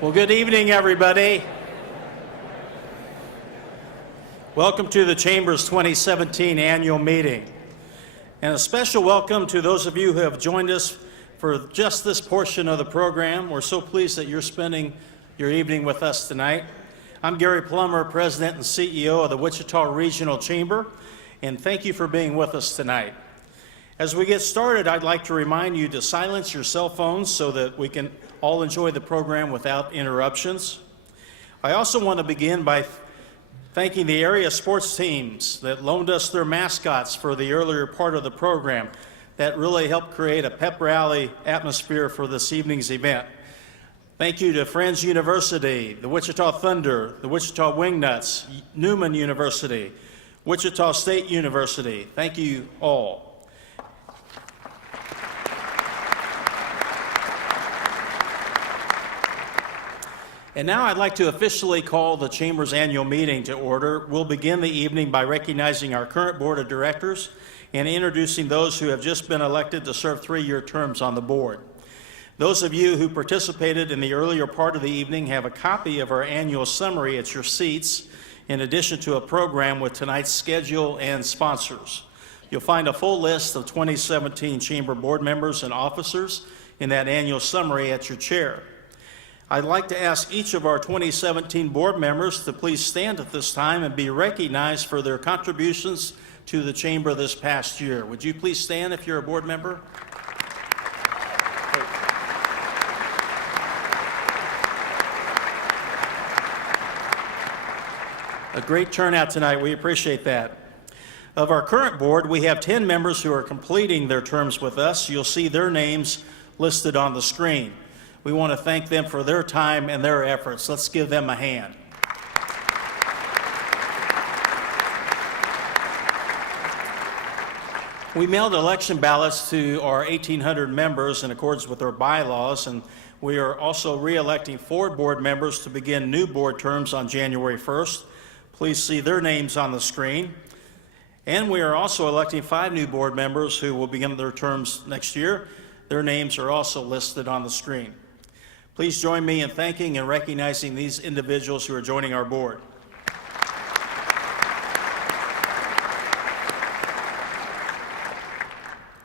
Well, good evening, everybody. Welcome to the Chamber's 2017 annual meeting. And a special welcome to those of you who have joined us for just this portion of the program. We're so pleased that you're spending your evening with us tonight. I'm Gary Plummer, President and CEO of the Wichita Regional Chamber, and thank you for being with us tonight. As we get started, I'd like to remind you to silence your cell phones so that we can all enjoy the program without interruptions. I also want to begin by thanking the area sports teams that loaned us their mascots for the earlier part of the program. That really helped create a pep rally atmosphere for this evening's event. Thank you to Friends University, the Wichita Thunder, the Wichita Wingnuts, Newman University, Wichita State University. Thank you all. And now I'd like to officially call the Chamber's annual meeting to order. We'll begin the evening by recognizing our current board of directors and introducing those who have just been elected to serve three-year terms on the board. Those of you who participated in the earlier part of the evening have a copy of our annual summary at your seats, in addition to a program with tonight's schedule and sponsors. You'll find a full list of 2017 Chamber board members and officers in that annual summary at your chair. I'd like to ask each of our 2017 board members to please stand at this time and be recognized for their contributions to the Chamber this past year. Would you please stand if you're a board member? A great turnout tonight. We appreciate that. Of our current board, we have 10 members who are completing their terms with us. You'll see their names listed on the screen. We want to thank them for their time and their efforts. Let's give them a hand. We mailed election ballots to our 1,800 members in accordance with our bylaws, and we are also re-electing 4 board members to begin new board terms on January 1st. Please see their names on the screen. And we are also electing 5 new board members who will begin their terms next year. Their names are also listed on the screen. Please join me in thanking and recognizing these individuals who are joining our board.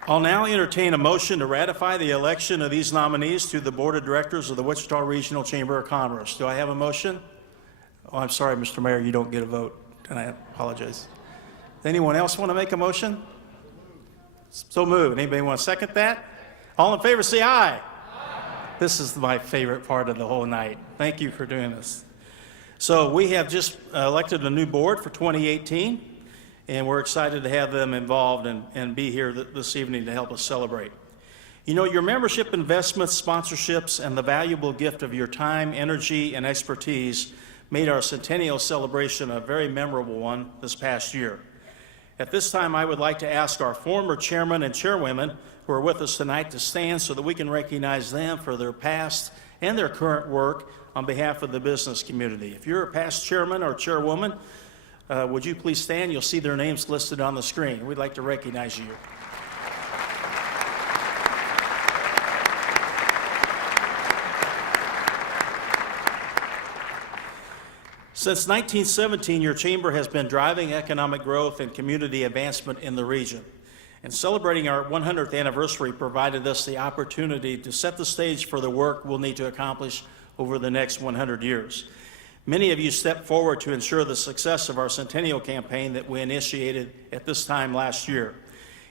I'll now entertain a motion to ratify the election of these nominees to the Board of Directors of the Wichita Regional Chamber of Commerce. Do I have a motion? Oh, I'm sorry, Mr. Mayor, you don't get a vote, and I apologize. Does anyone else want to make a motion? So moved. Anybody want to second that? All in favor, say aye. This is my favorite part of the whole night. Thank you for doing this. So we have just elected a new board for 2018, and we're excited to have them involved and be here this evening to help us celebrate. You know, your membership investments, sponsorships, and the valuable gift of your time, energy, and expertise made our centennial celebration a very memorable one this past year. At this time, I would like to ask our former chairman and chairwomen who are with us tonight to stand so that we can recognize them for their past and their current work on behalf of the business community. If you're a past chairman or chairwoman, would you please stand? You'll see their names listed on the screen. We'd like to recognize you. Since 1917, your chamber has been driving economic growth and community advancement in the region. And celebrating our 100th anniversary provided us the opportunity to set the stage for the work we'll need to accomplish over the next 100 years. Many of you stepped forward to ensure the success of our centennial campaign that we initiated at this time last year.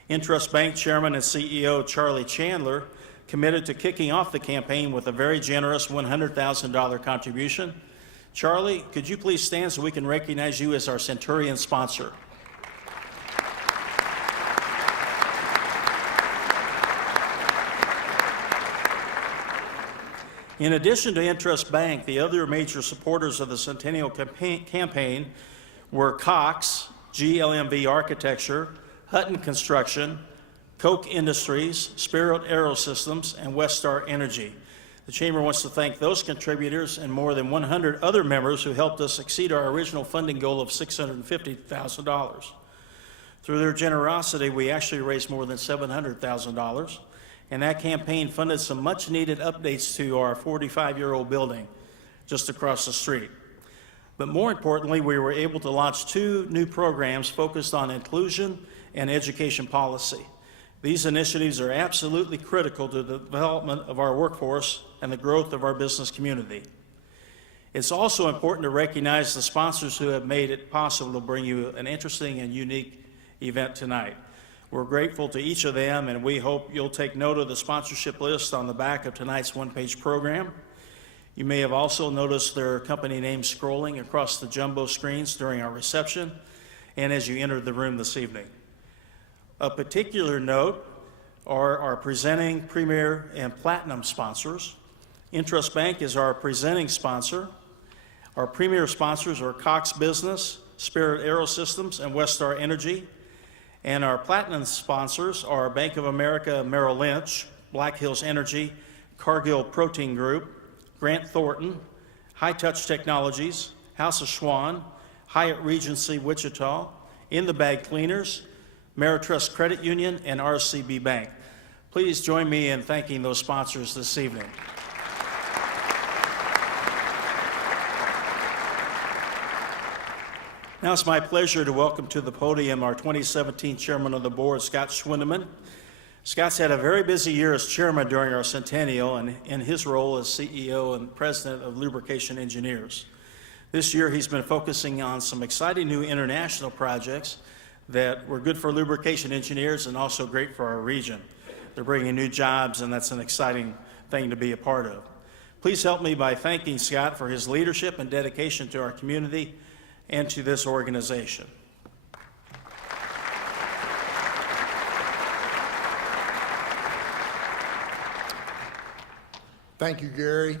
Intrust Bank Chairman and CEO Charlie Chandler committed to kicking off the campaign with a very generous $100,000 contribution. Charlie, could you please stand so we can recognize you as our Centurion sponsor? In addition to Intrust Bank, the other major supporters of the Centennial campaign were Cox, GLMV Architecture, Hutton Construction, Koch Industries, Spirit Aerosystems, and Westar Energy. The Chamber wants to thank those contributors and more than 100 other members who helped us exceed our original funding goal of $650,000. Through their generosity, we actually raised more than $700,000. And that campaign funded some much-needed updates to our 45-year-old building. just across the street. But more importantly, we were able to launch 2 new programs focused on inclusion and education policy. These initiatives are absolutely critical to the development of our workforce and the growth of our business community. It's also important to recognize the sponsors who have made it possible to bring you an interesting and unique event tonight. We're grateful to each of them, and we hope you'll take note of the sponsorship list on the back of tonight's one-page program. You may have also noticed their company names scrolling across the jumbo screens during our reception and as you entered the room this evening. A particular note are our presenting Premier and Platinum sponsors. Interest Bank is our presenting sponsor. Our Premier sponsors are Cox Business, Spirit Aerosystems, and Westar Energy. And our Platinum sponsors are Bank of America Merrill Lynch, Black Hills Energy, Cargill Protein Group, Grant Thornton, High Touch Technologies, House of Schwann, Hyatt Regency Wichita, In the Bag Cleaners, Ameritrust Credit Union, and RCB Bank. Please join me in thanking those sponsors this evening. Now it's my pleasure to welcome to the podium our 2017 Chairman of the Board, Scott Schwindeman. Scott's had a very busy year as chairman during our centennial and in his role as CEO and president of Lubrication Engineers. This year he's been focusing on some exciting new international projects that were good for lubrication engineers and also great for our region. They're bringing new jobs, and that's an exciting thing to be a part of. Please help me by thanking Scott for his leadership and dedication to our community and to this organization. Thank you, Gary.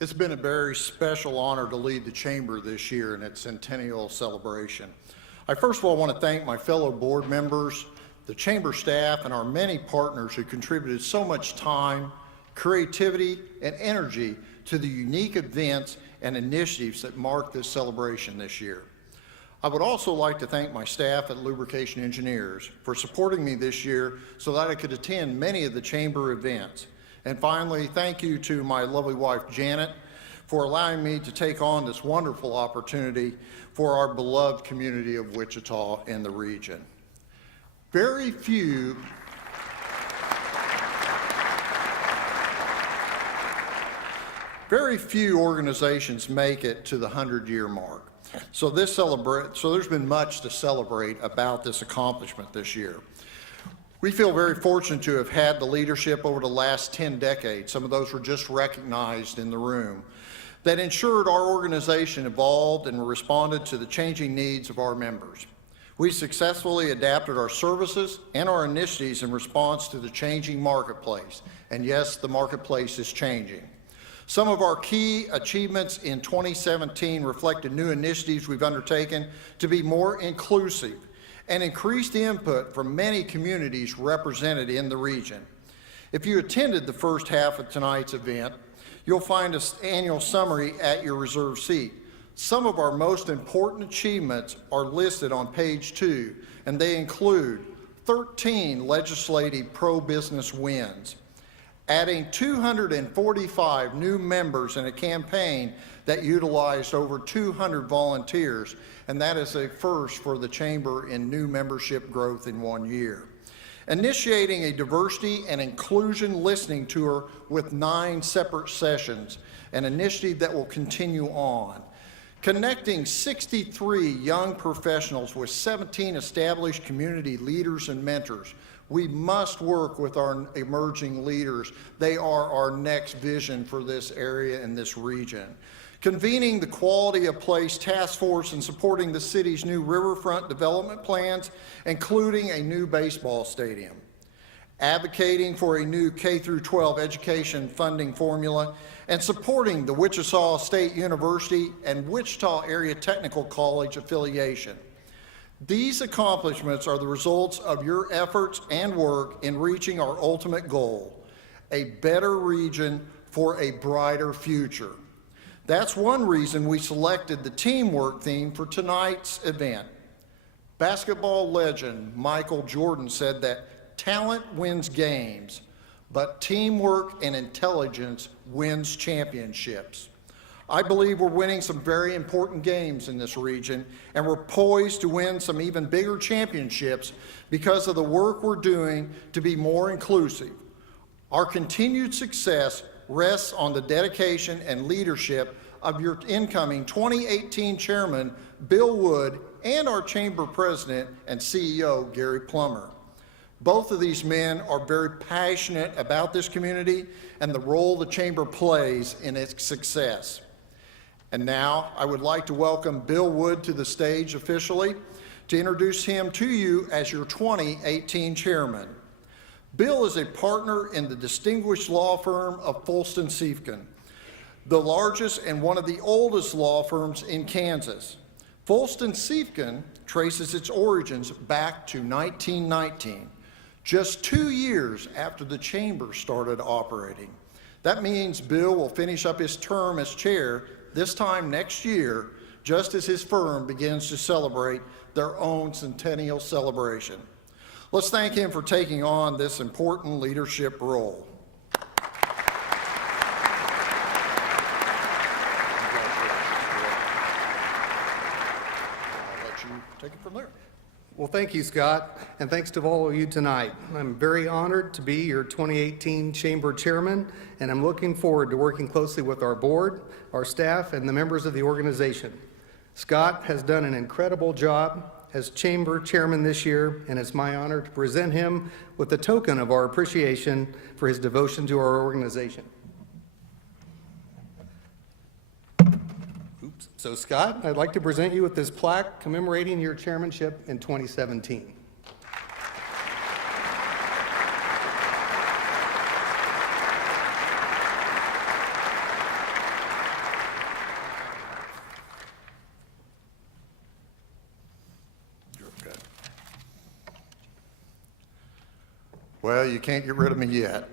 It's been a very special honor to lead the Chamber this year in its centennial celebration. I first of all want to thank my fellow board members, the Chamber staff, and our many partners who contributed so much time, creativity, and energy to the unique events and initiatives that mark this celebration this year. I would also like to thank my staff at Lubrication Engineers for supporting me this year so that I could attend many of the Chamber events. And finally, thank you to my lovely wife, Janet, for allowing me to take on this wonderful opportunity for our beloved community of Wichita and the region. Very few organizations make it to the 100-year mark. So there's been much to celebrate about this accomplishment this year. We feel very fortunate to have had the leadership over the last 10 decades, some of those were just recognized in the room, that ensured our organization evolved and responded to the changing needs of our members. We successfully adapted our services and our initiatives in response to the changing marketplace. And yes, the marketplace is changing. Some of our key achievements in 2017 reflected new initiatives we've undertaken to be more inclusive and increase the input from many communities represented in the region. If you attended the first half of tonight's event, you'll find an annual summary at your reserved seat. Some of our most important achievements are listed on page 2, and they include 13 legislative pro-business wins, adding 245 new members in a campaign that utilized over 200 volunteers, and that is a first for the Chamber in new membership growth in 1 year. Initiating a diversity and inclusion listening tour with 9 separate sessions, an initiative that will continue on. Connecting 63 young professionals with 17 established community leaders and mentors. We must work with our emerging leaders. They are our next vision for this area and this region. Convening the Quality of Place Task Force and supporting the city's new riverfront development plans, including a new baseball stadium. Advocating for a new K-12 education funding formula and supporting the Wichita State University and Wichita Area Technical College affiliation. These accomplishments are the results of your efforts and work in reaching our ultimate goal, a better region for a brighter future. That's one reason we selected the teamwork theme for tonight's event. Basketball legend Michael Jordan said that talent wins games, but teamwork and intelligence wins championships. I believe we're winning some very important games in this region, and we're poised to win some even bigger championships because of the work we're doing to be more inclusive. Our continued success rests on the dedication and leadership of your incoming 2018 Chairman, Bill Wood, and our Chamber President and CEO, Gary Plummer. Both of these men are very passionate about this community and the role the Chamber plays in its success. And now I would like to welcome Bill Wood to the stage officially to introduce him to you as your 2018 Chairman. Bill is a partner in the distinguished law firm of Folston Siefken, the largest and one of the oldest law firms in Kansas. Folston Siefken traces its origins back to 1919, just 2 years after the Chamber started operating. That means Bill will finish up his term as chair this time next year, just as his firm begins to celebrate their own centennial celebration. Let's thank him for taking on this important leadership role. I'll let you take it from there. Well, thank you, Scott, and thanks to all of you tonight. I'm very honored to be your 2018 Chamber Chairman, and I'm looking forward to working closely with our board, our staff, and the members of the organization. Scott has done an incredible job as Chamber Chairman this year, and it's my honor to present him with a token of our appreciation for his devotion to our organization. So Scott, I'd like to present you with this plaque commemorating your chairmanship in 2017. You're good. Well, you can't get rid of me yet,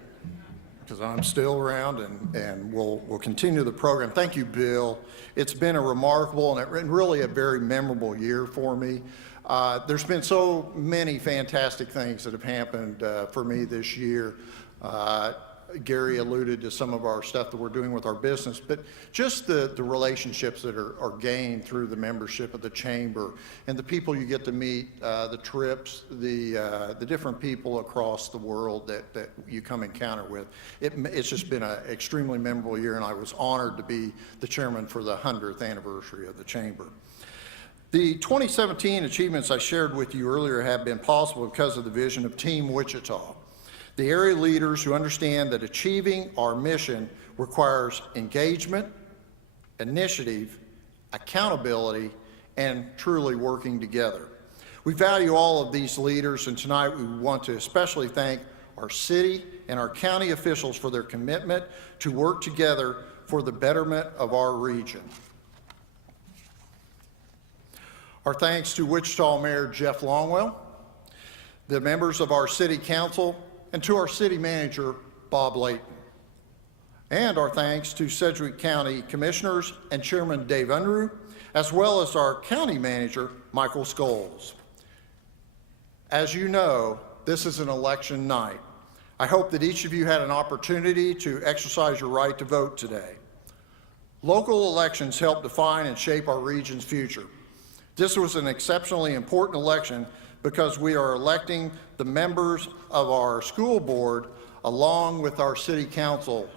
because I'm still around and we'll continue the program. Thank you, Bill. It's been a remarkable and really a very memorable year for me. There's been so many fantastic things that have happened for me this year. Gary alluded to some of our stuff that we're doing with our business, but just the relationships that are gained through the membership of the Chamber and the people you get to meet, the trips, the different people across the world that you come encounter with. It's just been an extremely memorable year, and I was honored to be the chairman for the 100th anniversary of the Chamber. The 2017 achievements I shared with you earlier have been possible because of the vision of Team Wichita. The area leaders who understand that achieving our mission requires engagement, initiative, accountability, and truly working together. We value all of these leaders, and tonight we want to especially thank our city and our county officials for their commitment to work together for the betterment of our region. Our thanks to Wichita Mayor Jeff Longwell, the members of our city council, and to our city manager, Bob Layton. And our thanks to Sedgwick County Commissioners and Chairman Dave Unruh, as well as our county manager, Michael Scholes. As you know, this is an election night. I hope that each of you had an opportunity to exercise your right to vote today. Local elections help define and shape our region's future. This was an exceptionally important election because we are electing the members of our school board along with our city council.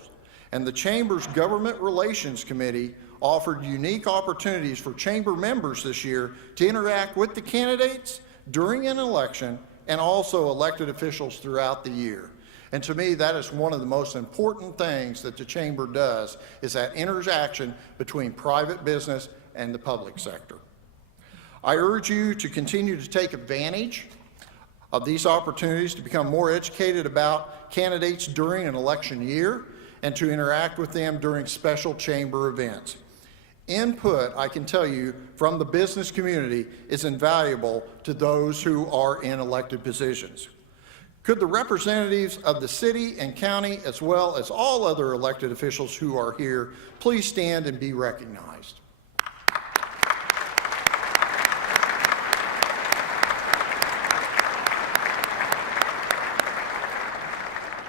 And the Chamber's Government Relations Committee offered unique opportunities for Chamber members this year to interact with the candidates during an election and also elected officials throughout the year. And to me, that is one of the most important things that the Chamber does, is that interaction between private business and the public sector. I urge you to continue to take advantage of these opportunities to become more educated about candidates during an election year and to interact with them during special Chamber events. Input, I can tell you, from the business community is invaluable to those who are in elected positions. Could the representatives of the city and county, as well as all other elected officials who are here, please stand and be recognized.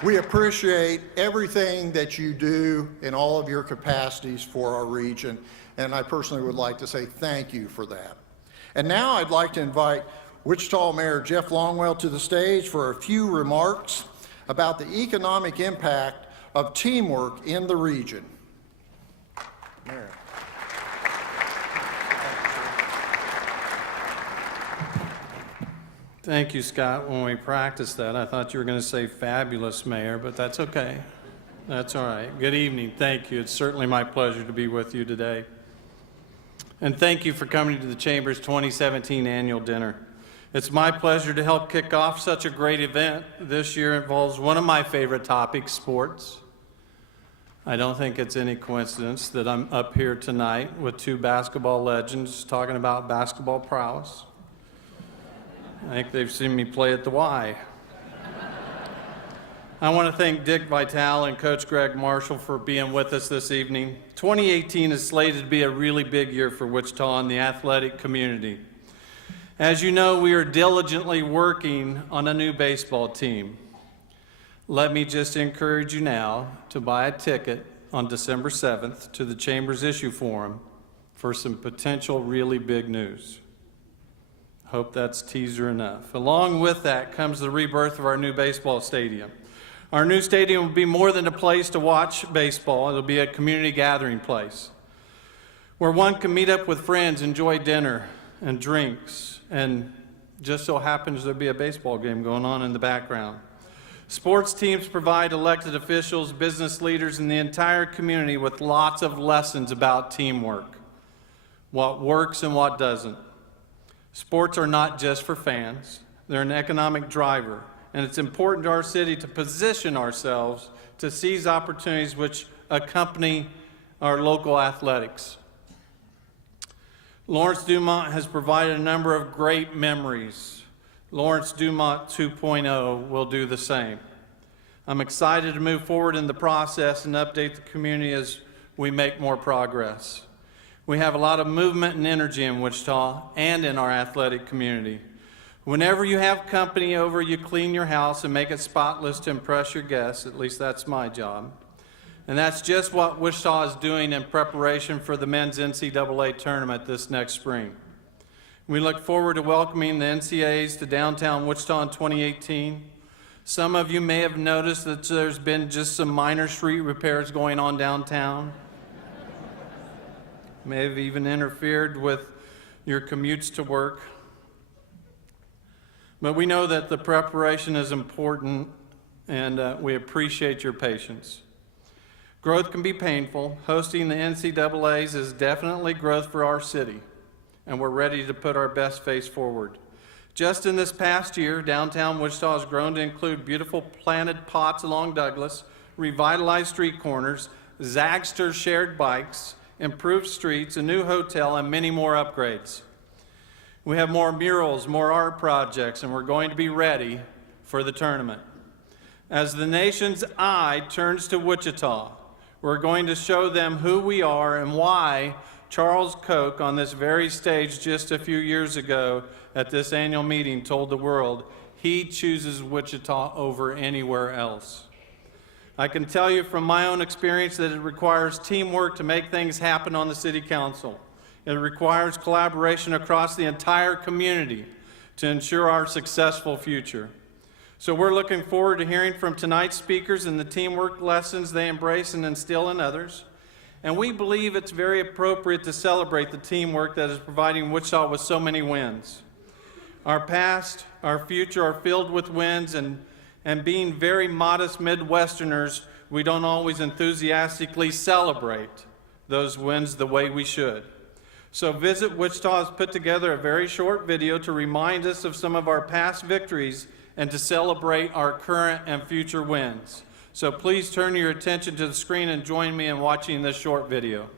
We appreciate everything that you do in all of your capacities for our region, and I personally would like to say thank you for that. And now I'd like to invite Wichita Mayor Jeff Longwell to the stage for a few remarks about the economic impact of teamwork in the region. Mayor. Thank you, Scott. When we practiced that, I thought you were going to say fabulous, Mayor, but that's okay. That's all right. Good evening. Thank you. It's certainly my pleasure to be with you today. And thank you for coming to the Chamber's 2017 annual dinner. It's my pleasure to help kick off such a great event. This year involves one of my favorite topics, sports. I don't think it's any coincidence that I'm up here tonight with two basketball legends talking about basketball prowess. I think they've seen me play at the Y. I want to thank Dick Vitale and Coach Gregg Marshall for being with us this evening. 2018 is slated to be a really big year for Wichita and the athletic community. As you know, we are diligently working on a new baseball team. Let me just encourage you now to buy a ticket on December 7th to the Chamber's Issue Forum for some potential really big news. Hope that's teaser enough. Along with that comes the rebirth of our new baseball stadium. Our new stadium will be more than a place to watch baseball. It'll be a community gathering place where one can meet up with friends, enjoy dinner and drinks, and just so happens there'll be a baseball game going on in the background. Sports teams provide elected officials, business leaders, and the entire community with lots of lessons about teamwork, what works and what doesn't. Sports are not just for fans. They're an economic driver, and it's important to our city to position ourselves to seize opportunities which accompany our local athletics. Lawrence Dumont has provided a number of great memories. Lawrence Dumont 2.0 will do the same. I'm excited to move forward in the process and update the community as we make more progress. We have a lot of movement and energy in Wichita and in our athletic community. Whenever you have company over, you clean your house and make it spotless to impress your guests. At least that's my job. And that's just what Wichita is doing in preparation for the men's NCAA tournament this next spring. We look forward to welcoming the NCAAs to downtown Wichita in 2018. Some of you may have noticed that there's been just some minor street repairs going on downtown. May have even interfered with your commutes to work. But we know that the preparation is important, and we appreciate your patience. Growth can be painful. Hosting the NCAAs is definitely growth for our city, and we're ready to put our best face forward. Just in this past year, downtown Wichita has grown to include beautiful planted pots along Douglas, revitalized street corners, Zagster shared bikes, improved streets, a new hotel, and many more upgrades. We have more murals, more art projects, and we're going to be ready for the tournament. As the nation's eye turns to Wichita, we're going to show them who we are and why Charles Koch on this very stage just a few years ago at this annual meeting told the world he chooses Wichita over anywhere else. I can tell you from my own experience that it requires teamwork to make things happen on the City Council. It requires collaboration across the entire community to ensure our successful future. So we're looking forward to hearing from tonight's speakers and the teamwork lessons they embrace and instill in others. And we believe it's very appropriate to celebrate the teamwork that is providing Wichita with so many wins. Our past, our future are filled with wins, and being very modest Midwesterners, we don't always enthusiastically celebrate those wins the way we should. So Visit Wichita has put together a very short video to remind us of some of our past victories and to celebrate our current and future wins. So please turn your attention to the screen and join me in watching this short video.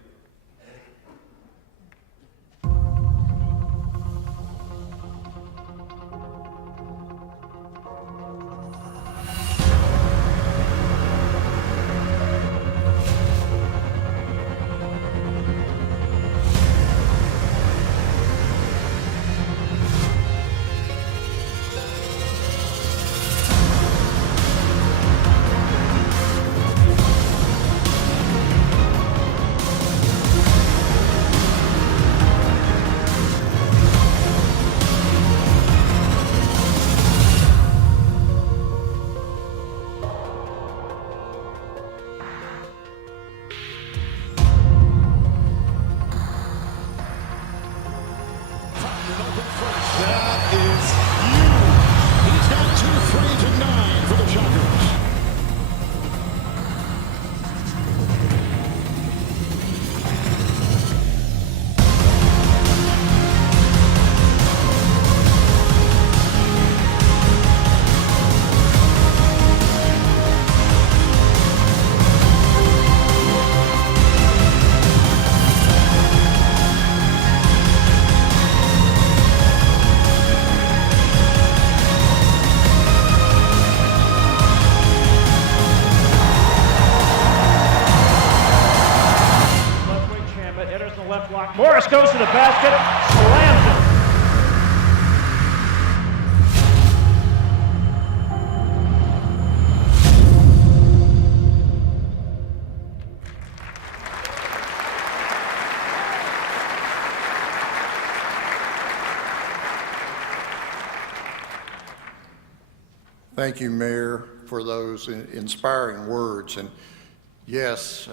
Morris goes to the basket, slams it. Thank you, Mayor, for those inspiring words. And yes,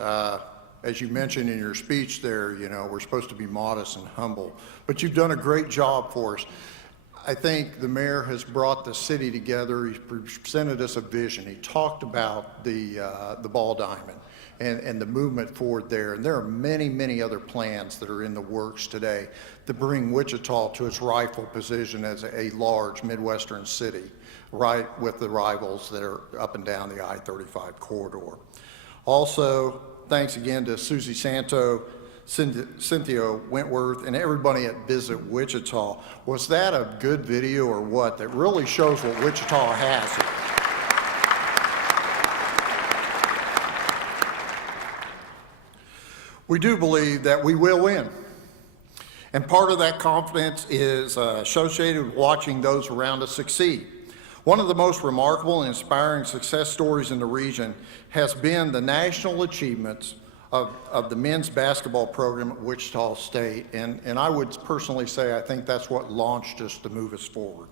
as you mentioned in your speech there, you know, we're supposed to be modest and humble, but you've done a great job for us. I think the mayor has brought the city together. He's presented us a vision. He talked about the ball diamond and the movement forward there. And there are many, many other plans that are in the works today to bring Wichita to its rightful position as a large Midwestern city, right with the rivals that are up and down the I-35 corridor. Also, thanks again to Susie Santo, Cynthia Wentworth, and everybody at Visit Wichita. Was that a good video or what? That really shows what Wichita has. We do believe that we will win. And part of that confidence is associated with watching those around us succeed. One of the most remarkable and inspiring success stories in the region has been the national achievements of the men's basketball program at Wichita State. And I would personally say I think that's what launched us to move us forward.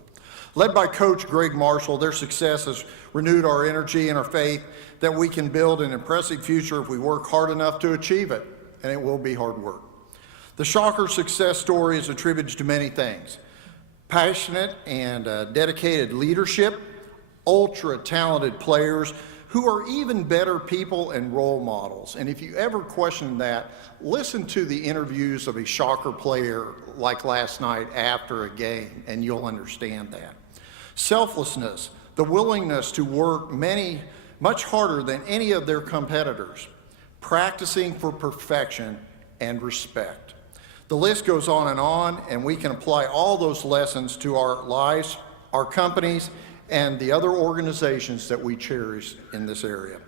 Led by Coach Gregg Marshall, their success has renewed our energy and our faith that we can build an impressive future if we work hard enough to achieve it. And it will be hard work. The Shocker success story is attributed to many things: passionate and dedicated leadership, ultra-talented players who are even better people and role models. And if you ever question that, listen to the interviews of a Shocker player like last night after a game, and you'll understand that. Selflessness, the willingness to work much harder than any of their competitors, practicing for perfection and respect. The list goes on, and we can apply all those lessons to our lives, our companies, and the other organizations that we cherish in this area.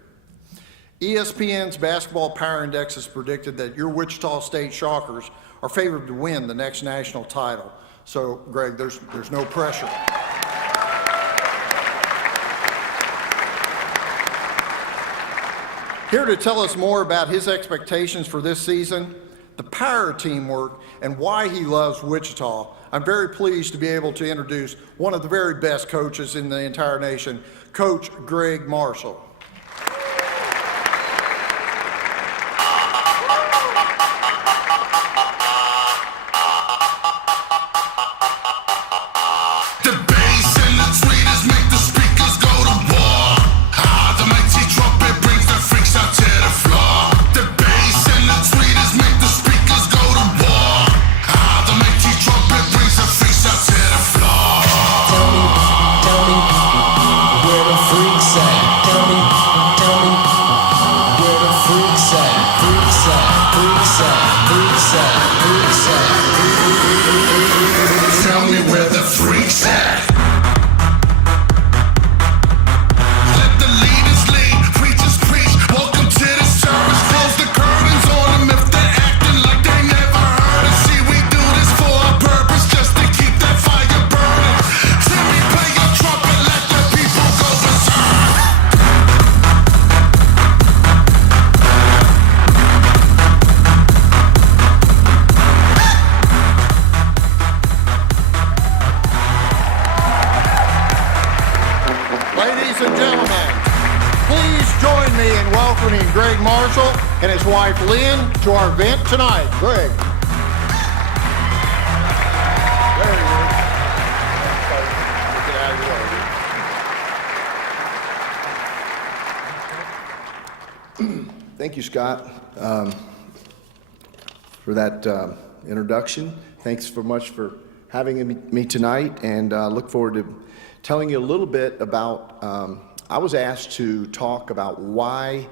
ESPN's Basketball Power Index has predicted that your Wichita State Shockers are favored to win the next national title. So, Greg, there's no pressure. Here to tell us more about his expectations for this season, the power of teamwork, and why he loves Wichita, I'm very pleased to be able to introduce one of the very best coaches in the entire nation, Coach Gregg Marshall. Gregg Marshall and his wife Lynn to our event tonight. Greg. There he is. Thank you, Scott, for that introduction. Thanks so much for having me tonight, and look forward to telling you a little bit about, I was asked to talk about why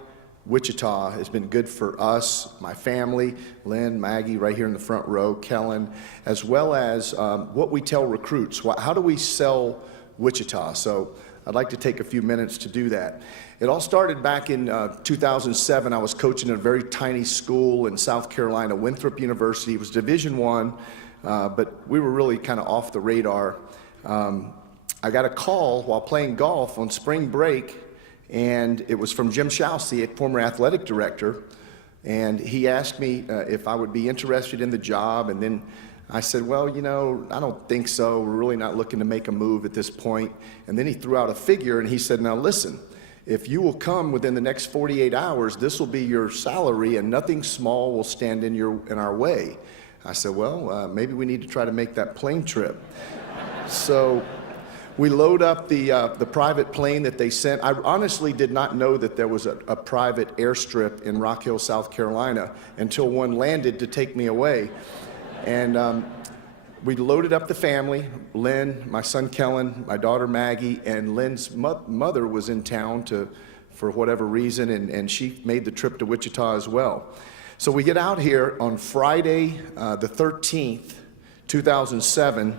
Wichita has been good for us, my family, Lynn, Maggie, right here in the front row, Kellen, as well as what we tell recruits. How do we sell Wichita? So I'd like to take a few minutes to do that. It all started back in 2007. I was coaching at a very tiny school in South Carolina, Winthrop University. It was Division I, but we were really kind of off the radar. I got a call while playing golf on spring break, and it was from Jim Shousey, a former athletic director, and he asked me if I would be interested in the job, and then I said, well, you know, I don't think so. We're really not looking to make a move at this point. And then he threw out a figure, and he said, now listen, if you will come within the next 48 hours, this will be your salary, and nothing small will stand in our way. I said, well, maybe we need to try to make that plane trip. So we load up the private plane that they sent. I honestly did not know that there was a private airstrip in Rock Hill, South Carolina, until one landed to take me away. And we loaded up the family, Lynn, my son Kellen, my daughter Maggie, and Lynn's mother was in town for whatever reason, and she made the trip to Wichita as well. So we get out here on Friday, the 13th, 2007,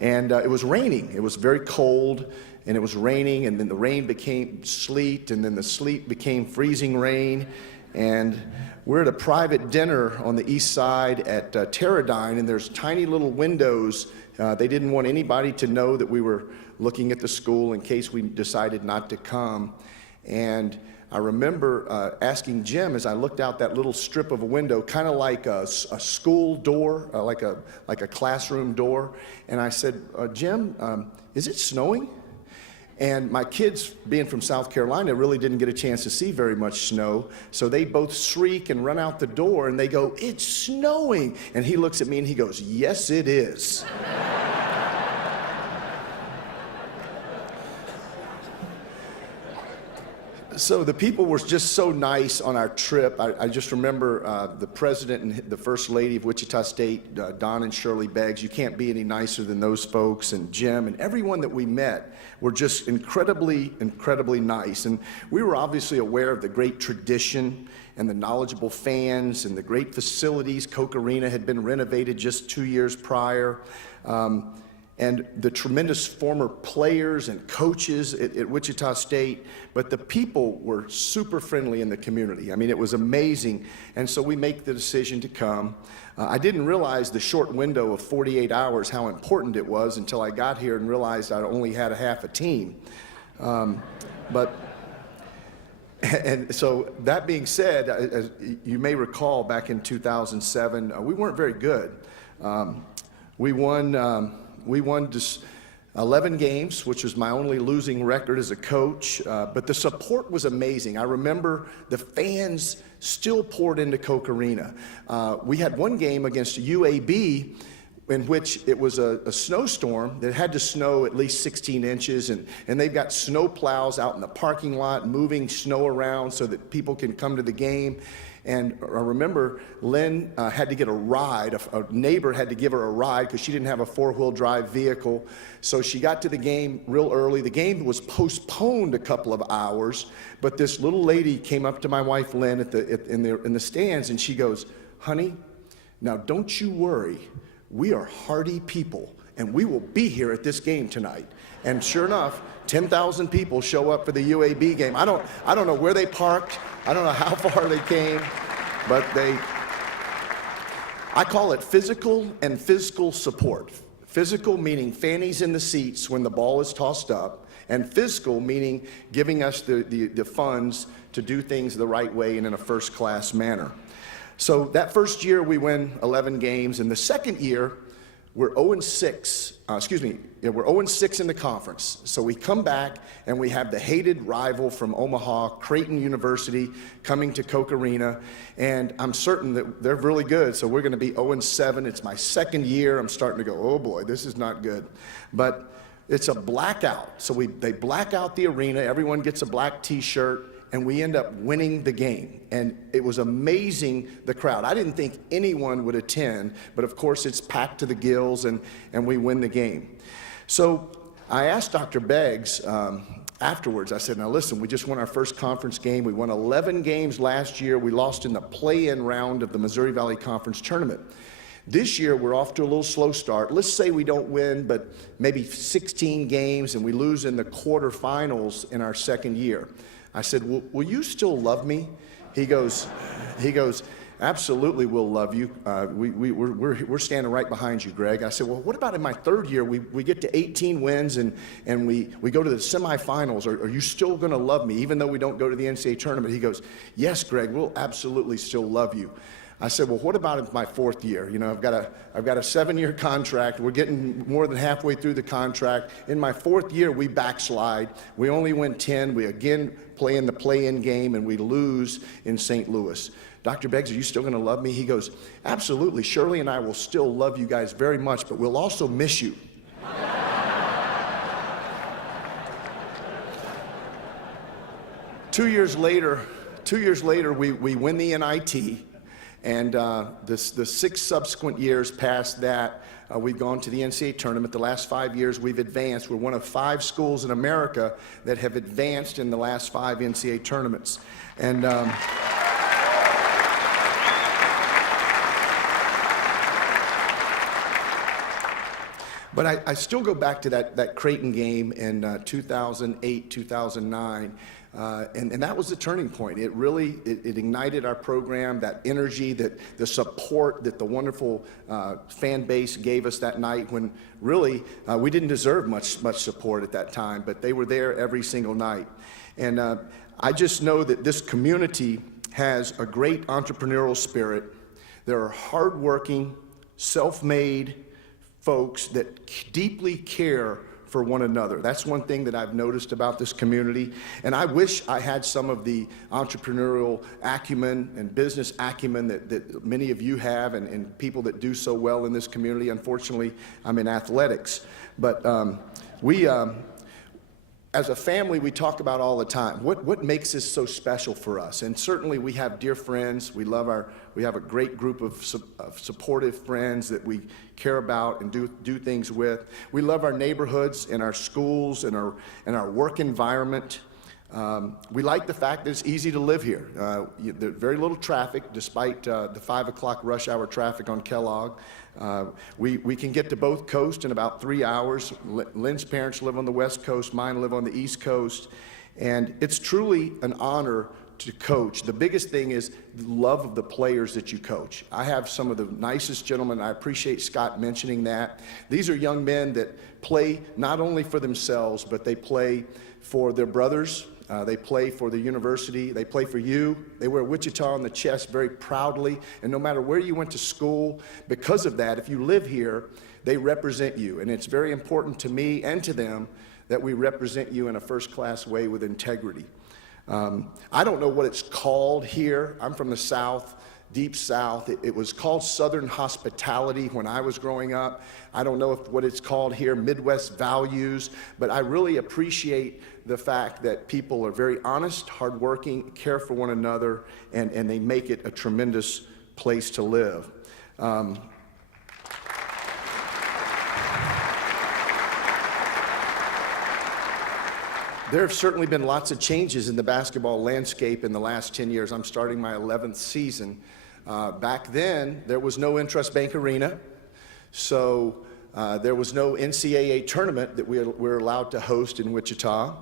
and it was raining. It was very cold, and it was raining, and then the rain became sleet, and then the sleet became freezing rain. And we're at a private dinner on the east side at Teradyne, and there's tiny little windows. They didn't want anybody to know that we were looking at the school in case we decided not to come. And I remember asking Jim as I looked out that little strip of a window, kind of like a school door, like a classroom door. And I said, Jim, is it snowing? And my kids, being from South Carolina, really didn't get a chance to see very much snow. So they both shriek and run out the door, and they go, it's snowing. And he looks at me and he goes, yes, it is. So the people were just so nice on our trip. I just remember the president and the first lady of Wichita State, Don and Shirley Beggs. You can't be any nicer than those folks, and Jim, and everyone that we met were just incredibly, incredibly nice. And we were obviously aware of the great tradition and the knowledgeable fans and the great facilities. Coke Arena had been renovated just 2 years prior. And the tremendous former players and coaches at Wichita State, but the people were super friendly in the community. I mean, it was amazing, and so we make the decision to come. I didn't realize the short window of 48 hours, how important it was, until I got here and realized I only had a half a team. And so that being said, as you may recall, back in 2007, we weren't very good. We won just 11 games, which was my only losing record as a coach, but the support was amazing. I remember the fans still poured into Coke Arena. We had one game against UAB in which it was a snowstorm that had to snow at least 16 inches, and they've got snow plows out in the parking lot moving snow around so that people can come to the game. And I remember Lynn had to get a ride. A neighbor had to give her a ride because she didn't have a four-wheel drive vehicle. So she got to the game real early. The game was postponed a couple of hours, but this little lady came up to my wife Lynn in the stands, and she goes, honey, now don't you worry. We are hardy people, and we will be here at this game tonight. And sure enough, 10,000 people show up for the UAB game. I don't know where they parked. I don't know how far they came, but I call it physical and physical support. Physical meaning fannies in the seats when the ball is tossed up, and physical meaning giving us the funds to do things the right way and in a first-class manner. So that first year we win 11 games, and the second year we're 0-6. We're 0-6 in the conference. So we come back and we have the hated rival from Omaha, Creighton University, coming to Coke Arena, and I'm certain that they're really good. So we're going to be 0-7. It's my second year. I'm starting to go, oh boy, this is not good. But it's a blackout. So they black out the arena. Everyone gets a black T-shirt. And we end up winning the game. And it was amazing, the crowd. I didn't think anyone would attend, but of course it's packed to the gills, and we win the game. So I asked Dr. Beggs afterwards, I said, now listen, we just won our first conference game. We won 11 games last year. We lost in the play-in round of the Missouri Valley Conference tournament. This year, we're off to a little slow start. Let's say we don't win, but maybe 16 games and we lose in the quarterfinals in our second year. I said, will you still love me? He goes, absolutely, we'll love you. We're standing right behind you, Gregg. I said, well, what about in my third year? We get to 18 wins and we go to the semifinals. Are you still going to love me, even though we don't go to the NCAA tournament? He goes, yes, Gregg, we'll absolutely still love you. I said, well, what about in my fourth year? You know, I've got a 7-year contract. We're getting more than halfway through the contract. In my fourth year, we backslide. We only win 10. We again play in the play-in game, and we lose in St. Louis. Dr. Beggs, are you still going to love me? He goes, absolutely. Shirley and I will still love you guys very much, but we'll also miss you. 2 years later, we win the NIT. And the 6 subsequent years past that, we've gone to the NCAA tournament. The last 5 years we've advanced. We're one of 5 schools in America that have advanced in the last 5 NCAA tournaments. And but I still go back to that Creighton game in 2008, 2009. And that was the turning point. It really ignited our program, that energy, the support that the wonderful fan base gave us that night when really we didn't deserve much support at that time, but they were there every single night. And I just know that this community has a great entrepreneurial spirit. There are hardworking, self-made folks that deeply care for one another. That's one thing that I've noticed about this community. And I wish I had some of the entrepreneurial acumen and business acumen that many of you have and people that do so well in this community. Unfortunately, I'm in athletics. But as a family, we talk about all the time, what makes this so special for us? And certainly we have dear friends. We have a great group of supportive friends that we care about and do things with. We love our neighborhoods and our schools and our work environment. We like the fact that it's easy to live here. There's very little traffic, despite the 5 o'clock rush hour traffic on Kellogg. We can get to both coasts in about 3 hours. Lynn's parents live on the West Coast, mine live on the East Coast. And it's truly an honor to coach. The biggest thing is the love of the players that you coach. I have some of the nicest gentlemen. I appreciate Scott mentioning that. These are young men that play not only for themselves, but they play for their brothers. They play for the university. They play for you. They wear Wichita on the chest very proudly. And no matter where you went to school, because of that, if you live here, they represent you. And it's very important to me and to them that we represent you in a first-class way with integrity. I don't know what it's called here. I'm from the South, Deep South. It was called Southern hospitality when I was growing up. I don't know what it's called here, Midwest values, but I really appreciate the fact that people are very honest, hardworking, care for one another, and they make it a tremendous place to live. There have certainly been lots of changes in the basketball landscape in the last 10 years. I'm starting my 11th season. Back then, there was no Intrust Bank Arena, so there was no NCAA tournament that we were allowed to host in Wichita.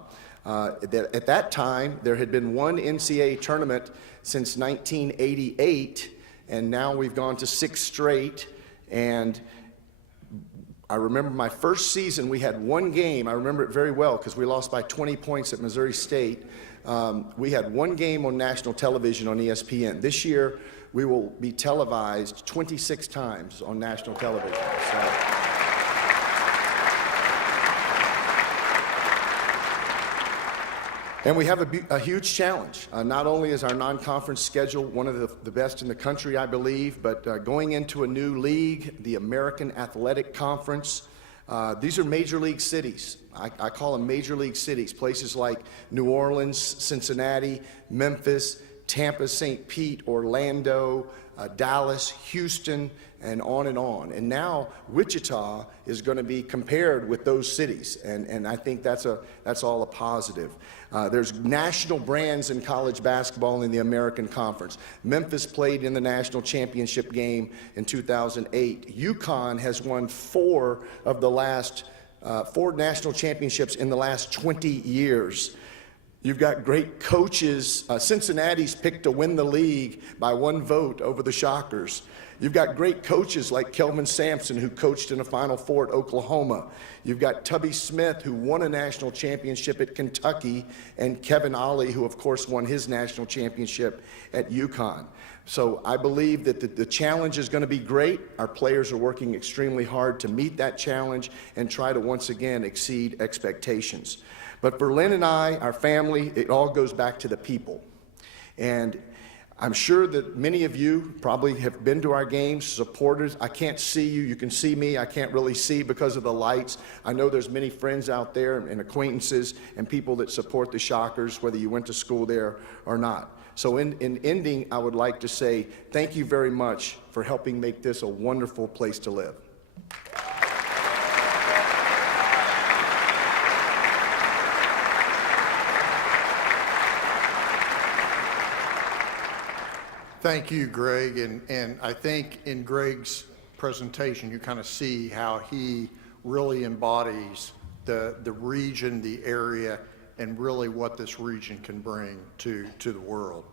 At that time, there had been one NCAA tournament since 1988, and now we've gone to 6 straight. And I remember my first season, we had one game. I remember it very well because we lost by 20 points at Missouri State. We had one game on national television on ESPN. This year, we will be televised 26 times on national television. And we have a huge challenge. Not only is our non-conference schedule one of the best in the country, I believe, but going into a new league, the American Athletic Conference, these are major league cities. I call them major league cities, places like New Orleans, Cincinnati, Memphis, Tampa, St. Pete, Orlando, Dallas, Houston, and on and on. And now Wichita is going to be compared with those cities, and I think that's all a positive. There's national brands in college basketball in the American Conference. Memphis played in the national championship game in 2008. UConn has won four national championships in the last 20 years. You've got great coaches. Cincinnati's picked to win the league by 1 vote over the Shockers. You've got great coaches like Kelvin Sampson, who coached in a Final Four at Oklahoma. You've got Tubby Smith, who won a national championship at Kentucky, and Kevin Ollie, who of course won his national championship at UConn. So I believe that the challenge is going to be great. Our players are working extremely hard to meet that challenge and try to once again exceed expectations. But for Lynn and I, our family, it all goes back to the people. And I'm sure that many of you probably have been to our games, supporters. I can't see you. You can see me. I can't really see because of the lights. I know there's many friends out there and acquaintances and people that support the Shockers, whether you went to school there or not. So in ending, I would like to say thank you very much for helping make this a wonderful place to live. Thank you, Greg, and I think in Gregg's presentation you kind of see how he really embodies the region, the area, and really what this region can bring to the world.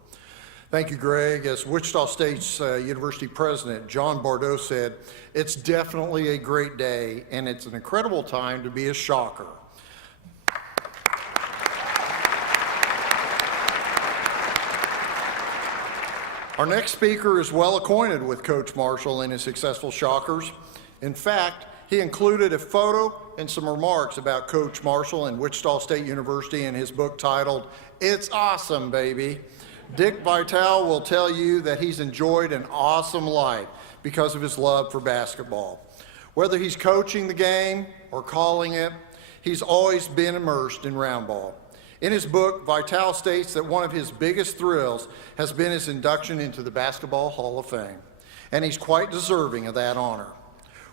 Thank you, Gregg. As Wichita State's University President John Bordeaux said, it's definitely a great day and it's an incredible time to be a Shocker. Our next speaker is well acquainted with Coach Marshall and his successful Shockers. In fact, he included a photo and some remarks about Coach Marshall and Wichita State University in his book titled, "It's Awesome, Baby." Dick Vitale will tell you that he's enjoyed an awesome life because of his love for basketball. Whether he's coaching the game or calling it, he's always been immersed in round ball. In his book, Vitale states that one of his biggest thrills has been his induction into the Basketball Hall of Fame, and he's quite deserving of that honor.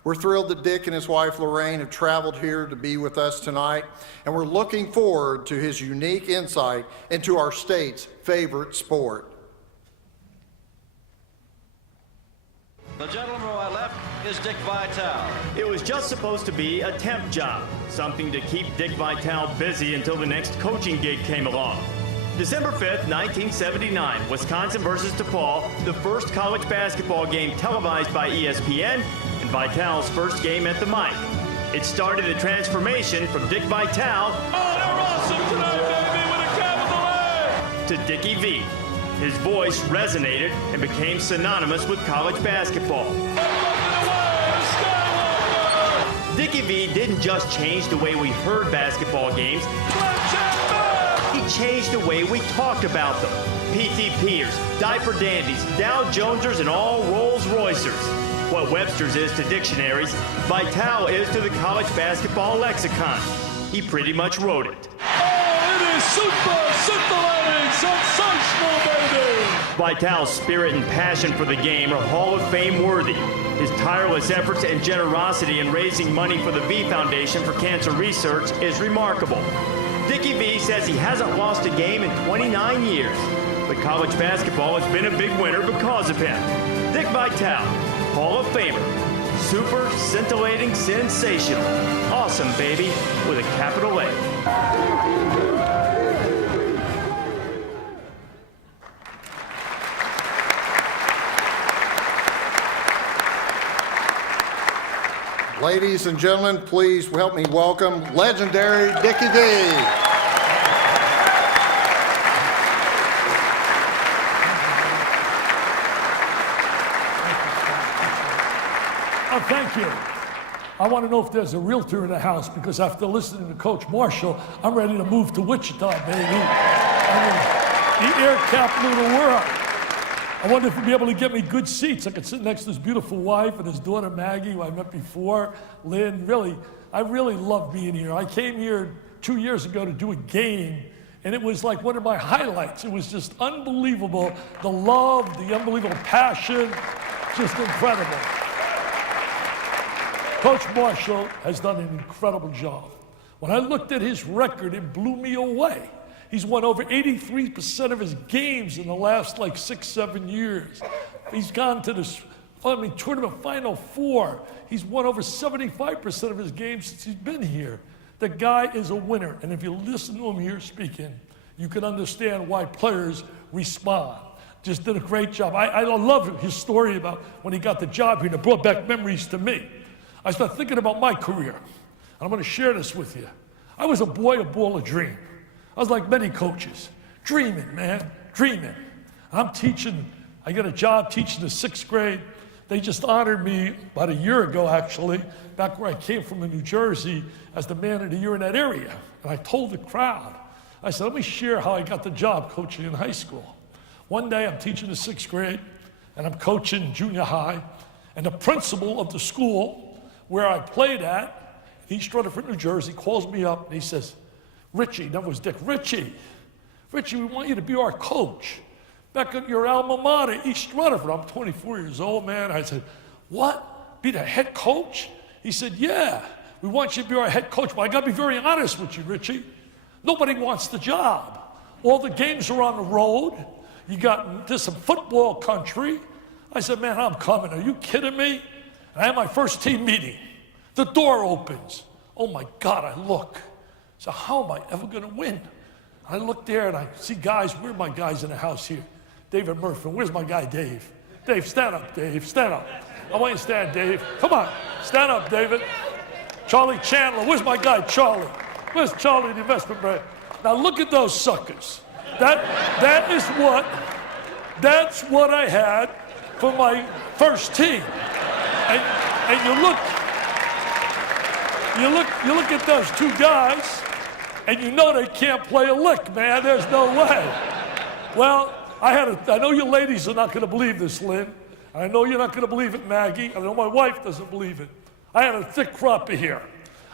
We're thrilled that Dick and his wife Lorraine have traveled here to be with us tonight, and we're looking forward to his unique insight into our state's favorite sport. The gentleman to my left is Dick Vitale. It was just supposed to be a temp job, something to keep Dick Vitale busy until the next coaching gig came along. December 5th, 1979, Wisconsin versus DePaul, the first college basketball game televised by ESPN, and Vitale's first game at the mic. It started a transformation from Dick Vitale, oh, they're awesome tonight, baby, with a capital A, to Dickie V. His voice resonated and became synonymous with college basketball. Dickie V didn't just change the way we heard basketball games, he changed the way we talked about them. P.T. Peters, diaper dandies, Dow Jonesers, and all Rolls Roycers. What Webster's is to dictionaries, Vitale is to the college basketball lexicon. He pretty much wrote it. Oh, it is super scintillating, sensational, baby! Vitale's spirit and passion for the game are Hall of Fame worthy. His tireless efforts and generosity in raising money for the V Foundation for Cancer Research is remarkable. Dickie V says he hasn't lost a game in 29 years, but college basketball has been a big winner because of him. Dick Vitale, Hall of Famer, super scintillating, sensational, awesome baby with a capital A. Ladies and gentlemen, please help me welcome legendary Dickie V. Oh, thank you. I want to know if there's a realtor in the house, because after listening to Coach Marshall, I'm ready to move to Wichita, baby. I mean, the air capital of the world. I wonder if he'll be able to get me good seats. I could sit next to his beautiful wife and his daughter Maggie, who I met before, Lynn. Really, I really love being here. I came here 2 years ago to do a game And it was like one of my highlights. It was just unbelievable. The love, the unbelievable passion, just incredible. Coach Marshall has done an incredible job. When I looked at his record, it blew me away. He's won over 83% of his games in the last like 6-7 years. He's gone to the tournament Final Four. He's won over 75% of his games since he's been here. The guy is a winner, and if you listen to him here speaking, you can understand why players respond. Just did a great job. I love his story about when he got the job here, and it brought back memories to me. I started thinking about my career. I'm going to share this with you. I was a boy, a ball of dream. I was like many coaches, dreaming, man, dreaming. I'm teaching, I got a job teaching the 6th grade. They just honored me about a year ago, actually, back where I came from in New Jersey, as the man of the year in that area. And I told the crowd, I said, let me share how I got the job coaching in high school. One day I'm teaching the 6th grade, and I'm coaching junior high, and the principal of the school where I played at, East Rutherford, New Jersey, calls me up, and he says, Richie, that was Dick, Richie, we want you to be our coach back at your alma mater, East Rutherford. I'm 24 years old, man. I said, what? Be the head coach? He said, yeah, we want you to be our head coach. But I got to be very honest with you, Richie. Nobody wants the job. All the games are on the road. You got this football country. I said, man, I'm coming. Are you kidding me? And I had my first team meeting. The door opens. Oh, my God, I look. So how am I ever going to win? I look there, and I see guys. Where are my guys in the house here? David Murphy. Where's my guy, Dave? Dave, stand up, Dave. Stand up. I want you to stand, Dave. Come on. Stand up, David. Charlie Chandler. Where's my guy, Charlie? Where's Charlie, the investment bank? Now look at those suckers. That's what I had for my first team. And you look at those two guys, and you know they can't play a lick, man. There's no way. Well, I know you ladies are not going to believe this, Lynn. I know you're not going to believe it, Maggie. I know my wife doesn't believe it. I had a thick crop of hair.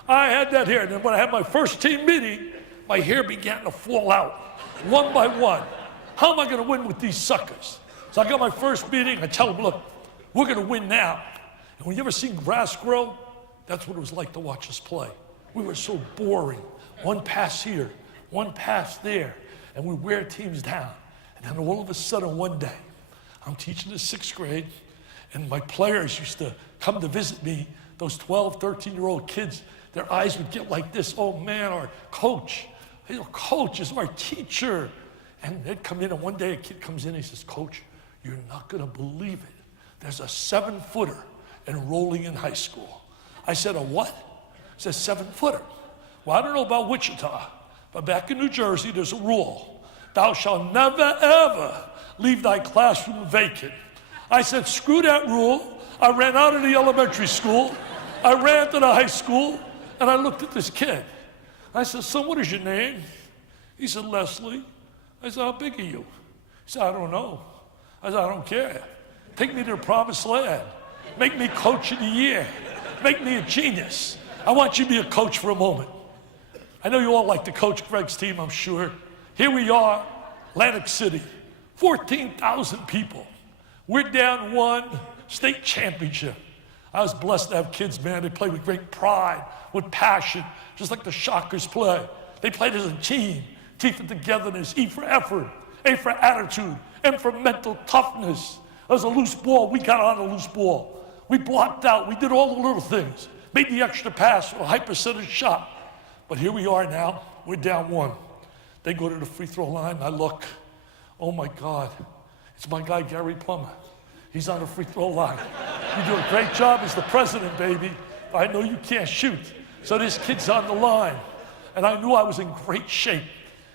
I had that hair. And then when I had my first team meeting, my hair began to fall out, one by one. How am I going to win with these suckers? So I got my first meeting. I tell them, look, we're going to win now. And when you ever seen grass grow, that's what it was like to watch us play. We were so boring. One pass here, one pass there, and we wear teams down. And then all of a sudden, one day, I'm teaching the 6th grade, and my players used to come to visit me, those 12, 13-year-old kids. Their eyes would get like this. Oh, man, our coach is our teacher. And they'd come in, and one day a kid comes in, and he says, Coach, you're not going to believe it. There's a 7-footer enrolling in high school. I said, a what? He says, 7-footer. Well, I don't know about Wichita, but back in New Jersey, there's a rule. Thou shalt never, ever leave thy classroom vacant. I said, screw that rule. I ran out of the elementary school. I ran to the high school, and I looked at this kid. I said, son, what is your name? He said, Leslie. I said, how big are you? He said, I don't know. I said, I don't care. Take me to the promised land. Make me coach of the year. Make me a genius. I want you to be a coach for a moment. I know you all like to coach Gregg's team, I'm sure. Here we are, Atlantic City, 14,000 people. We're down one state championship. I was blessed to have kids, man. They play with great pride, with passion, just like the Shockers play. They played as a team, T for togetherness, E for effort, A for attitude, M for mental toughness. There's a loose ball, we got on a loose ball. We blocked out, we did all the little things, made the extra pass, or a high percentage shot. But here we are now, we're down one. They go to the free throw line, I look, oh my God, it's my guy Gary Plummer. He's on the free throw line. You do a great job as the president, baby, but I know you can't shoot. So this kid's on the line. And I knew I was in great shape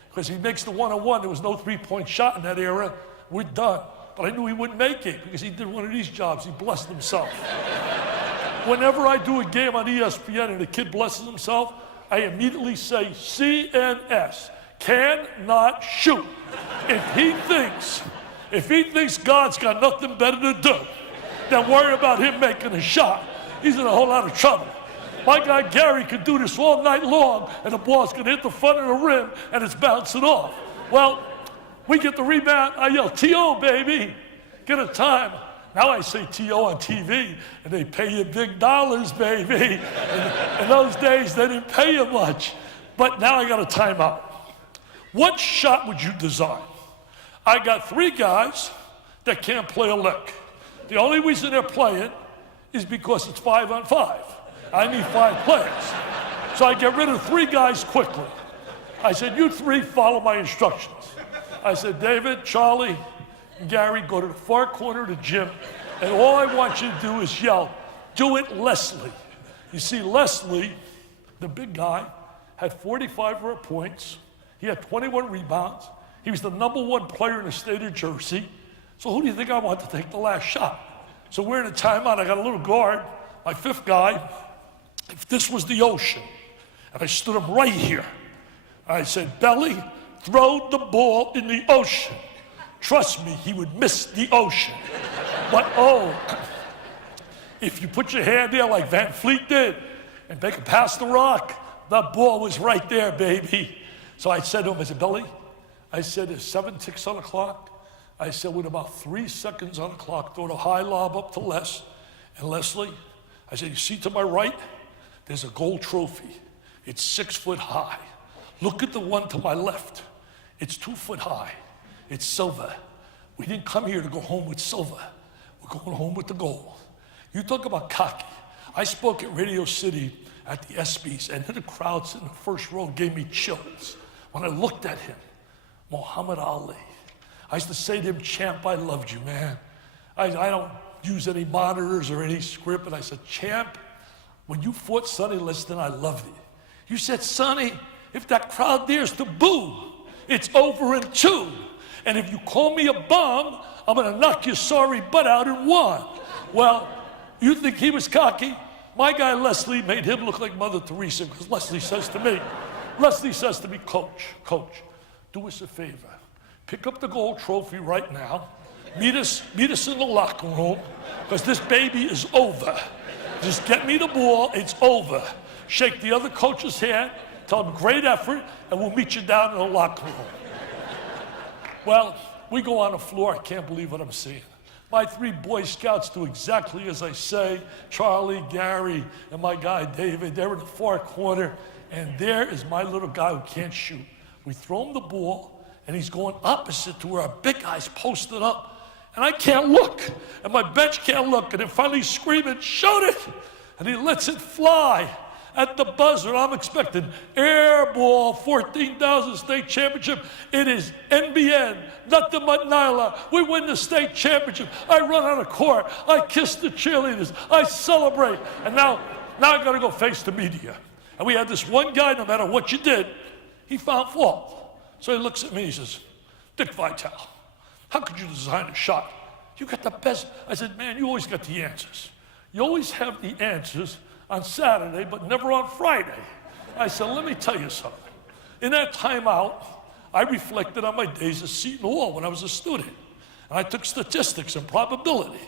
because he makes the one-on-one. There was no three-point shot in that era. We're done. But I knew he wouldn't make it because he did one of these jobs. He blessed himself. Whenever I do a game on ESPN and a kid blesses himself, I immediately say CNS, cannot shoot. If he thinks God's got nothing better to do than worry about him making a shot, he's in a whole lot of trouble. My guy Gary could do this all night long, and the ball's gonna hit the front of the rim, and it's bouncing off. Well, we get the rebound. I yell, T.O., baby, get a time. Now I say T.O. on TV, and they pay you big dollars, baby. And in those days, they didn't pay you much. But now I got a timeout. What shot would you design? I got 3 guys that can't play a lick. The only reason they're playing is because it's 5-on-5. I need 5 players. So I get rid of 3 guys quickly. I said, you 3 follow my instructions. I said, David, Charlie, and Gary, go to the far corner of the gym, and all I want you to do is yell, do it, Leslie. You see, Leslie, the big guy, had 45 points. He had 21 rebounds. He was the #1 player in the state of Jersey. So who do you think I want to take the last shot? So we're in a timeout. I got a little guard, my 5th guy. If this was the ocean, and I stood him right here, I said, Belly, throw the ball in the ocean. Trust me, he would miss the ocean. But if you put your hand there like Van Fleet did and make it past the rock, the ball was right there, baby. So I said to him, I said, Belly, I said, there's 7 ticks on the clock. I said, with about 3 seconds on the clock, throw the high lob up to Les. And Leslie, I said, you see to my right, there's a gold trophy. It's 6 foot high. Look at the one to my left. It's 2 foot high. It's silver. We didn't come here to go home with silver. We're going home with the gold. You talk about cocky. I spoke at Radio City at the ESPYs, and the crowds in the first row gave me chills when I looked at him. Muhammad Ali. I used to say to him, champ, I loved you, man. I don't use any monitors or any script, but I said, champ, when you fought Sonny Liston, I loved it. You said, Sonny, if that crowd dares to boo, it's over in 2. And if you call me a bum, I'm gonna knock your sorry butt out in 1. Well, you think he was cocky? My guy Leslie made him look like Mother Teresa, because Leslie says to me, Coach, do us a favor. Pick up the gold trophy right now. Meet us in the locker room, because this baby is over. Just get me the ball, it's over. Shake the other coach's hand, tell him great effort, and we'll meet you down in the locker room. Well, we go on the floor, I can't believe what I'm seeing. My 3 Boy Scouts do exactly as I say. Charlie, Gary, and my guy David, they're in the far corner, and there is my little guy who can't shoot. We throw him the ball, and he's going opposite to where our big guy's posted up. And I can't look, and my bench can't look, and then finally he's screaming, shoot it! And he lets it fly at the buzzer. I'm expecting air ball, 14,000 state championship. It is NBN, nothing but Nyla. We win the state championship. I run on the court. I kiss the cheerleaders. I celebrate. And now I got to go face the media. And we had this one guy, no matter what you did, he found fault. So he looks at me, he says, Dick Vitale, how could you design a shot? You got the best. I said, man, you always got the answers. You always have the answers on Saturday, but never on Friday. I said, let me tell you something. In that timeout, I reflected on my days at Seton Hall when I was a student. And I took statistics and probability.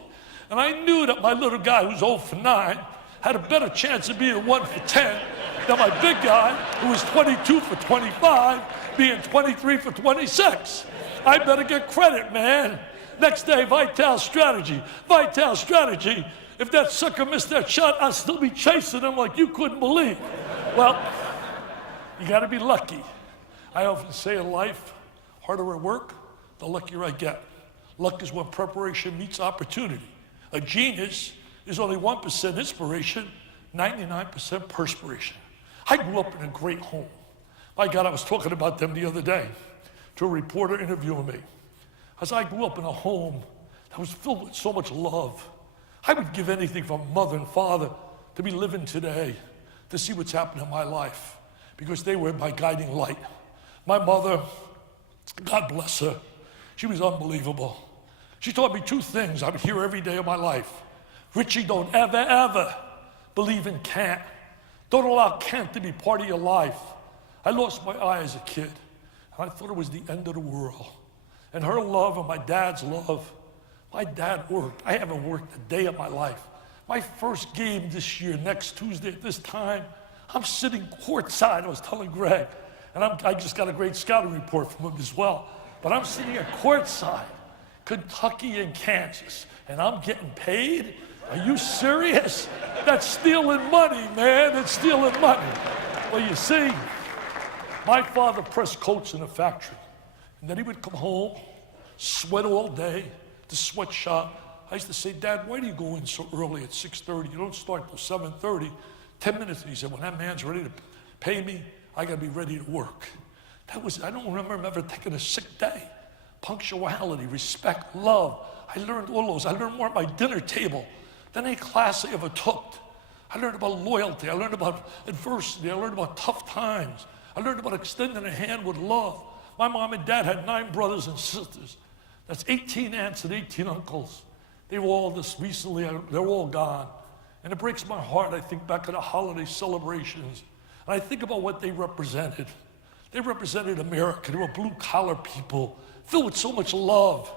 And I knew that my little guy who's 0 for 9 had a better chance of being 1 for 10 than my big guy who was 22 for 25 being 23 for 26. I better get credit, man. Next day, Vitale strategy. If that sucker missed that shot, I'd still be chasing him like you couldn't believe. Well, you got to be lucky. I often say in life, harder I work, the luckier I get. Luck is when preparation meets opportunity. A genius is only 1% inspiration, 99% perspiration. I grew up in a great home. My God, I was talking about them the other day to a reporter interviewing me. As I grew up in a home that was filled with so much love, I would give anything for mother and father to be living today, to see what's happened in my life, because they were my guiding light. My mother, God bless her, she was unbelievable. She taught me 2 things I would hear every day of my life. Richie, don't ever believe in can't. Don't allow can't to be part of your life. I lost my eye as a kid, and I thought it was the end of the world. And her love and my dad's love, my dad worked. I haven't worked a day of my life. My first game this year, next Tuesday at this time, I'm sitting courtside. I was telling Gregg, and I just got a great scouting report from him as well. But I'm sitting at courtside, Kentucky and Kansas, and I'm getting paid? Are you serious? That's stealing money, man. That's stealing money. Well, you see, my father pressed coats in a factory, and then he would come home, sweat all day, the sweatshop. I used to say, Dad, why do you go in so early at 6:30? You don't start till 7:30. 10 minutes, and he said, when that man's ready to pay me, I gotta be ready to work. I don't remember him ever taking a sick day. Punctuality, respect, love. I learned all those. I learned more at my dinner table than any class I ever took. I learned about loyalty. I learned about adversity. I learned about tough times. I learned about extending a hand with love. My mom and dad had 9 brothers and sisters. That's 18 aunts and 18 uncles. They were all this recently, they're all gone. And it breaks my heart. I think back to the holiday celebrations, and I think about what they represented. They represented America. They were blue-collar people filled with so much love.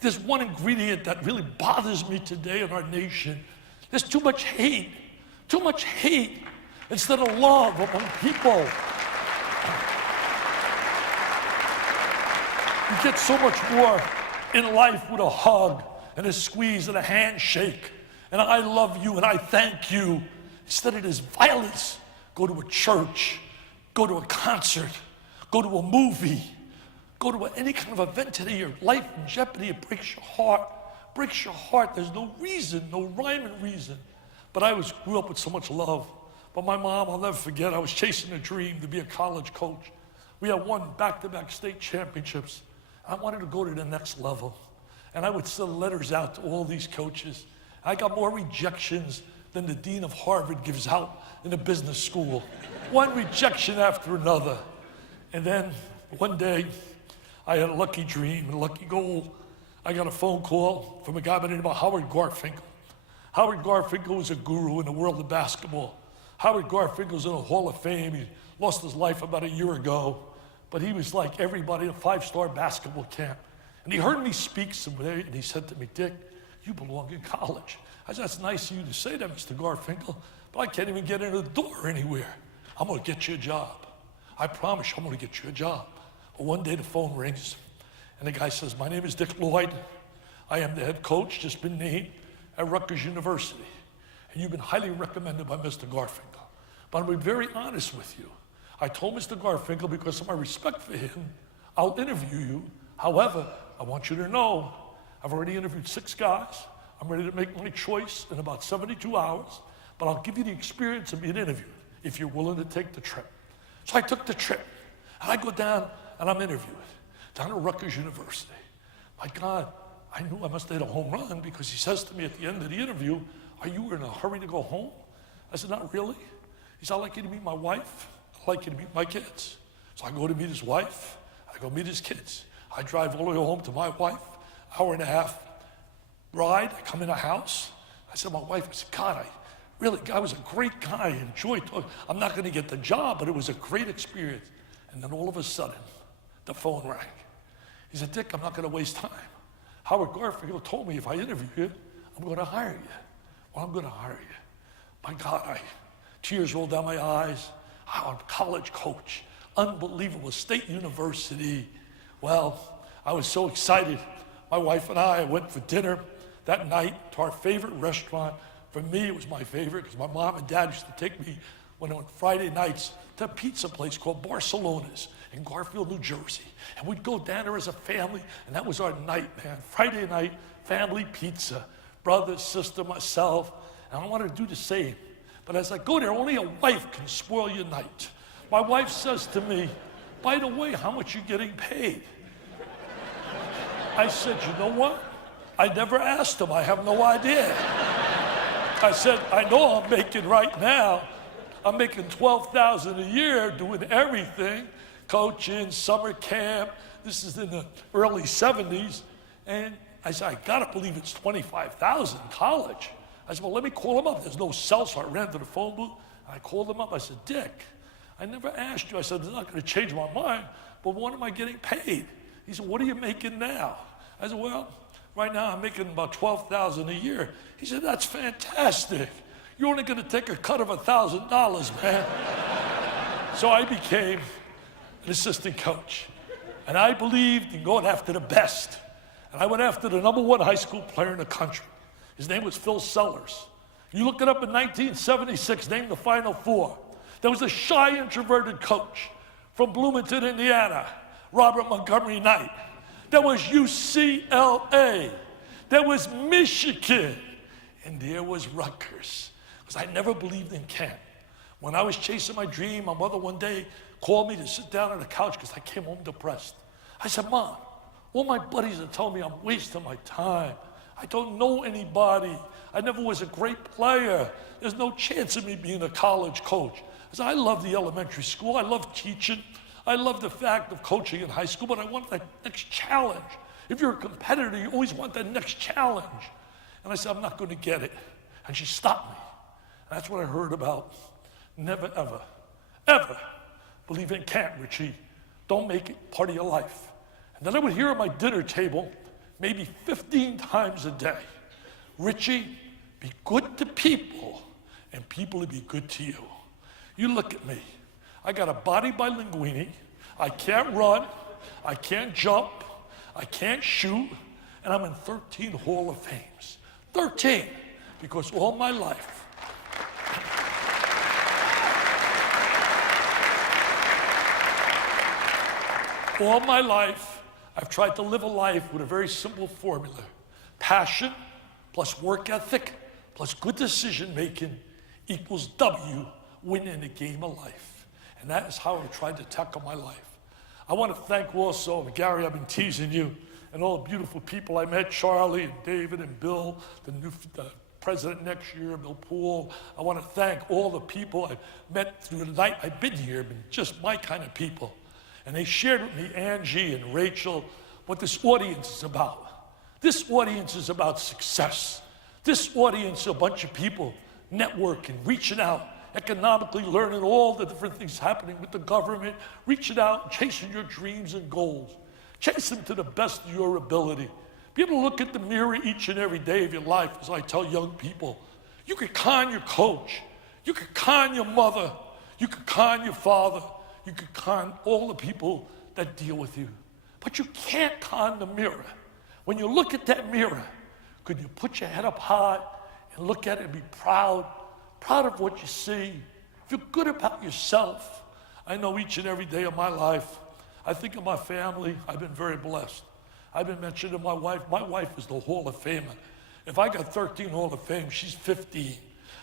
There's one ingredient that really bothers me today in our nation. There's too much hate instead of love among people. You get so much more in life with a hug and a squeeze and a handshake. And I love you and I thank you. Instead of this violence, go to a church, go to a concert, go to a movie, go to any kind of event today, your life in jeopardy. It breaks your heart. Breaks your heart. There's no reason, no rhyme and reason. But I grew up with so much love. But my mom, I'll never forget, I was chasing a dream to be a college coach. We had won back-to-back state championships. I wanted to go to the next level. And I would send letters out to all these coaches. I got more rejections than the dean of Harvard gives out in a business school. One rejection after another. And then one day, I had a lucky dream, a lucky goal. I got a phone call from a guy by the name of Howard Garfinkel. Howard Garfinkel was a guru in the world of basketball. Howard Garfinkel's in the Hall of Fame. He lost his life about a year ago. But he was like everybody at a 5-star basketball camp. And he heard me speak somewhere, and he said to me, Dick, you belong in college. I said, that's nice of you to say that, Mr. Garfinkel, but I can't even get in the door anywhere. I'm gonna get you a job. I promise you, I'm gonna get you a job. Well, one day the phone rings, and the guy says, my name is Dick Lloyd. I am the head coach, just been named at Rutgers University. And you've been highly recommended by Mr. Garfinkel. But I'm gonna be very honest with you. I told Mr. Garfinkel, because of my respect for him, I'll interview you. However, I want you to know, I've already interviewed 6 guys. I'm ready to make my choice in about 72 hours, but I'll give you the experience of being interviewed if you're willing to take the trip. So I took the trip, and I go down, and I'm interviewed down at Rutgers University. My God, I knew I must have hit a home run, because he says to me at the end of the interview, are you in a hurry to go home? I said, not really. He said, I'd like you to meet my wife. I'd like you to meet my kids. So I go to meet his wife. I go meet his kids. I drive all the way home to my wife, hour-and-a-half ride. I come in the house. I said to my wife, I said, God, I was a great guy. I enjoyed talking. I'm not going to get the job, but it was a great experience. And then all of a sudden, the phone rang. He said, Dick, I'm not going to waste time. Howard Garfinkel told me if I interview you, I'm going to hire you. Well, I'm going to hire you. My God, tears rolled down my eyes. I'm a college coach. Unbelievable. State University. Well, I was so excited. My wife and I went for dinner that night to our favorite restaurant. For me, it was my favorite because my mom and dad used to take me on Friday nights to a pizza place called Barcelona's in Garfield, New Jersey. And we'd go down there as a family, and that was our night, man. Friday night, family pizza. Brother, sister, myself. And I wanted to do the same. But as I go there, only a wife can spoil your night. My wife says to me, by the way, how much you getting paid? I said, you know what? I never asked him. I have no idea. I said, I know I'm making right now. I'm making $12,000 a year doing everything, coaching, summer camp. This is in the early 70s. And I said, I gotta believe it's $25,000 in college. I said, well, let me call him up. There's no cell, so I ran to the phone booth. I called him up. I said, Dick, I never asked you. I said, it's not going to change my mind, but what am I getting paid? He said, what are you making now? I said, well, Right now, I'm making about $12,000 a year. He said, that's fantastic. You're only going to take a cut of $1,000, man. So I became an assistant coach. And I believed in going after the best. And I went after the #1 high school player in the country. His name was Phil Sellers. You look it up in 1976, named the Final Four. There was a shy, introverted coach from Bloomington, Indiana, Robert Montgomery Knight. There was UCLA. There was Michigan. And there was Rutgers. Because I never believed in camp. When I was chasing my dream, my mother one day called me to sit down on the couch because I came home depressed. I said, Mom, all my buddies are telling me I'm wasting my time. I don't know anybody. I never was a great player. There's no chance of me being a college coach. I said, I love the elementary school. I love teaching. I love the fact of coaching in high school, but I want that next challenge. If you're a competitor, you always want that next challenge. And I said, I'm not going to get it. And she stopped me. And that's what I heard about. Never, ever, ever believe in camp, Richie. Don't make it part of your life. And then I would hear at my dinner table, maybe 15 times a day, Richie, be good to people, and people will be good to you. You look at me. I got a body by Linguini. I can't run. I can't jump. I can't shoot. And I'm in 13 Hall of Fames. 13, because all my life, I've tried to live a life with a very simple formula. Passion plus work ethic plus good decision making equals W, winning the game of life. And that is how I've tried to tackle my life. I want to thank also, Gary, I've been teasing you, and all the beautiful people I met, Charlie and David and Bill, the new president next year, Bill Poole. I want to thank all the people I've met through the night I've been here, been just my kind of people. And they shared with me, Angie and Rachel, what this audience is about. This audience is about success. This audience is a bunch of people networking, reaching out, economically learning all the different things happening with the government, reaching out, chasing your dreams and goals. Chase them to the best of your ability. Be able to look at the mirror each and every day of your life, as I tell young people. You could con your coach. You could con your mother. You could con your father. You could con all the people that deal with you. But you can't con the mirror. When you look at that mirror, could you put your head up high and look at it and be proud of what you see? Feel good about yourself. I know each and every day of my life, I think of my family, I've been very blessed. I've been mentioned to my wife. My wife is the Hall of Famer. If I got 13 Hall of Fame, she's 15.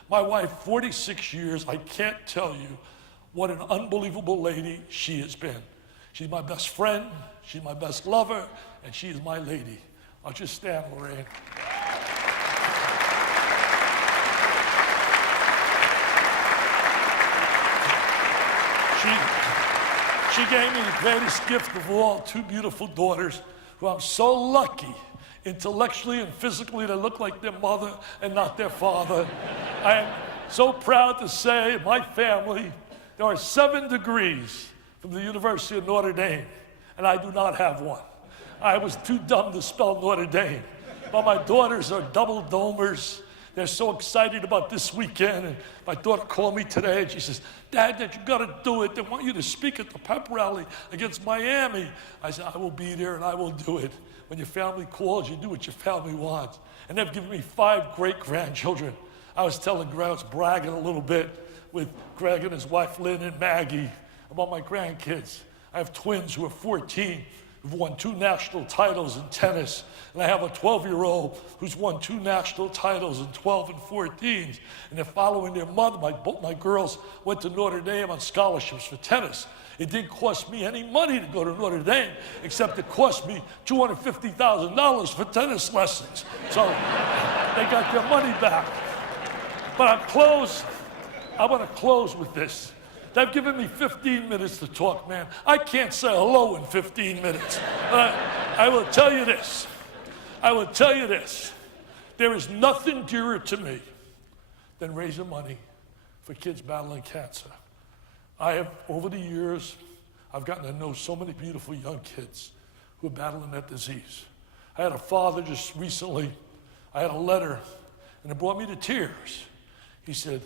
My wife, 46 years, I can't tell you what an unbelievable lady she has been. She's my best friend, she's my best lover, and she is my lady. I'll just stand, Lorraine. She gave me the greatest gift of all, 2 beautiful daughters who I'm so lucky, intellectually and physically, to look like their mother and not their father. I am so proud to say in my family, there are 7 degrees from the University of Notre Dame, and I do not have one. I was too dumb to spell Notre Dame. But my daughters are double domers. They're so excited about this weekend. And my daughter called me today, and she says, Dad, you got to do it. They want you to speak at the pep rally against Miami. I said, I will be there, and I will do it. When your family calls, you do what your family wants. And they've given me 5 great-grandchildren. I was telling Gregg, I was bragging a little bit with Gregg and his wife, Lynn and Maggie, about my grandkids. I have twins who are 14, who've won 2 national titles in tennis. And I have a 12-year-old who's won 2 national titles in 12 and 14s. And they're following their mother. Both my girls went to Notre Dame on scholarships for tennis. It didn't cost me any money to go to Notre Dame, except it cost me $250,000 for tennis lessons. So they got their money back. But I want to close with this. They've given me 15 minutes to talk, man. I can't say hello in 15 minutes. But I will tell you this. There is nothing dearer to me than raising money for kids battling cancer. I have, over the years, I've gotten to know so many beautiful young kids who are battling that disease. I had a father just recently, I had a letter, and it brought me to tears. He said,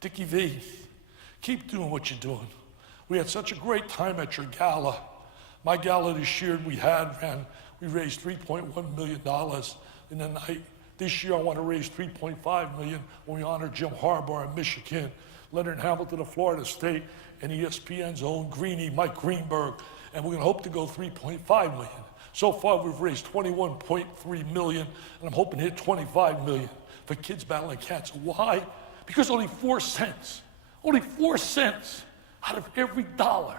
Dickie V, keep doing what you're doing. We had such a great time at your gala. My gala this year we raised $3.1 million in the night. This year I want to raise $3.5 million when we honor Jim Harbaugh in Michigan, Leonard Hamilton of Florida State, and ESPN's own Greenie, Mike Greenberg, and we're going to hope to go $3.5 million. So far we've raised $21.3 million, and I'm hoping to hit $25 million for kids battling cancer. Why? Because only 4 cents out of every dollar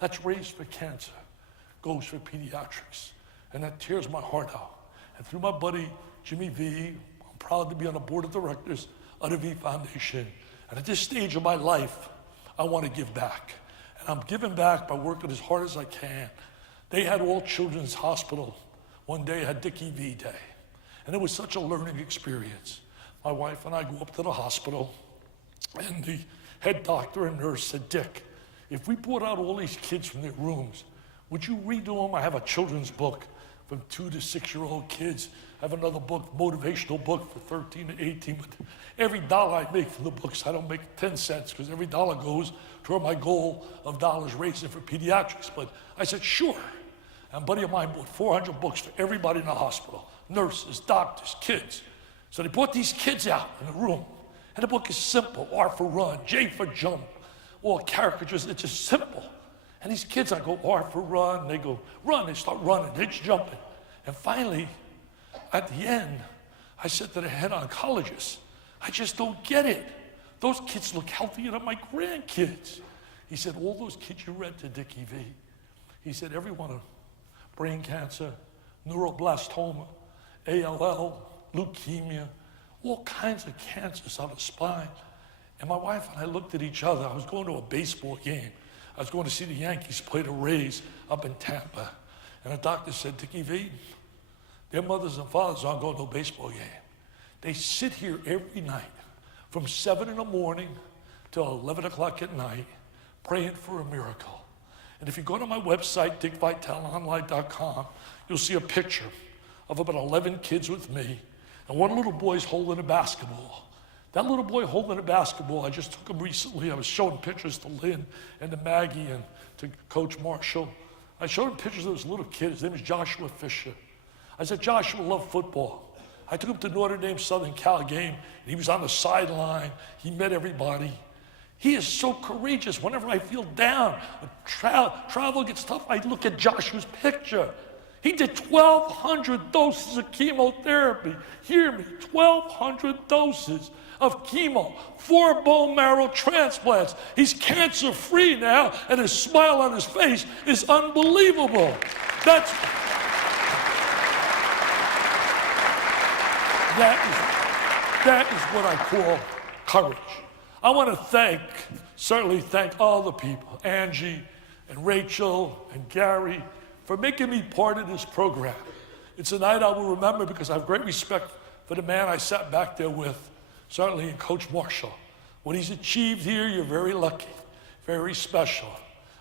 that's raised for cancer goes for pediatrics. And that tears my heart out. And through my buddy, Jimmy V, I'm proud to be on the board of directors of the V Foundation. And at this stage of my life, I want to give back. And I'm giving back by working as hard as I can. They had All Children's Hospital. One day had Dickie V Day. And it was such a learning experience. My wife and I go up to the hospital, and the head doctor and nurse said, Dick, if we brought out all these kids from their rooms, would you redo them? I have a children's book from 2 to 6-year-old kids. I have another book, motivational book for 13 to 18. But every dollar I make from the books, I don't make 10 cents because every dollar goes toward my goal of dollars raising for pediatrics. But I said, sure. And a buddy of mine bought 400 books for everybody in the hospital, nurses, doctors, kids. So they brought these kids out in the room. And the book is simple, R for run, J for jump, all caricatures, it's just simple. And these kids, I go, R for run, they go, run, they start running, they're jumping. And finally, at the end, I said to the head oncologist, I just don't get it. Those kids look healthier than my grandkids. He said, all those kids you read to Dickie V, he said, every one of them, brain cancer, neuroblastoma, ALL, leukemia, all kinds of cancers on the spine. And my wife and I looked at each other. I was going to a baseball game. I was going to see the Yankees play the Rays up in Tampa. And the doctor said, Dickie V, their mothers and fathers aren't going to a baseball game. They sit here every night from 7 in the morning till 11 o'clock at night praying for a miracle. And if you go to my website, dickvitaleonline.com, you'll see a picture of about 11 kids with me, and one little boy's holding a basketball. That little boy holding a basketball, I just took him recently. I was showing pictures to Lynn and to Maggie and to Coach Marshall. I showed him pictures of this little kid. His name is Joshua Fisher. I said, Joshua loved football. I took him to Notre Dame Southern Cal game, and he was on the sideline. He met everybody. He is so courageous. Whenever I feel down, travel gets tough, I look at Joshua's picture. He did 1,200 doses of chemotherapy. Hear me, 1,200 doses of chemo, 4 bone marrow transplants. He's cancer-free now, and his smile on his face is unbelievable. That is what I call courage. I want to certainly thank all the people, Angie and Rachel and Gary, for making me part of this program. It's a night I will remember because I have great respect for the man I sat back there with, certainly in Coach Marshall. What he's achieved here, you're very lucky, very special.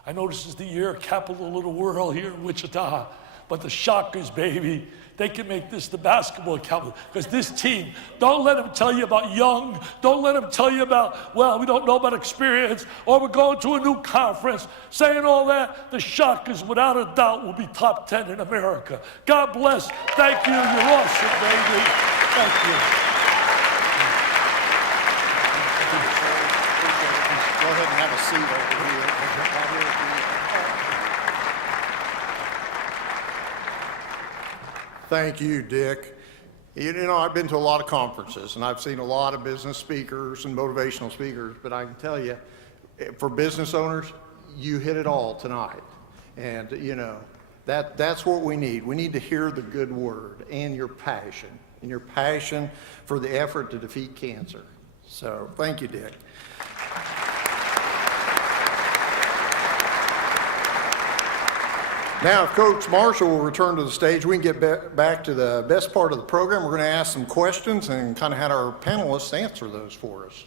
I know this is the year capital of the world here in Wichita, but the Shockers, baby, they can make this the basketball capital. Because this team, don't let them tell you about young, don't let them tell you about, well, we don't know about experience, or we're going to a new conference. Saying all that, the Shockers, without a doubt, will be top 10 in America. God bless. Thank you. You're awesome, baby. Thank you. Go ahead and have a seat over here. Thank you, Dick. You know, I've been to a lot of conferences, and I've seen a lot of business speakers and motivational speakers, but I can tell you, for business owners, you hit it all tonight. And, you know, that's what we need. We need to hear the good word and your passion for the effort to defeat cancer. So, thank you, Dick. Now, if Coach Marshall will return to the stage, we can get back to the best part of the program. We're going to ask some questions and kind of have our panelists answer those for us.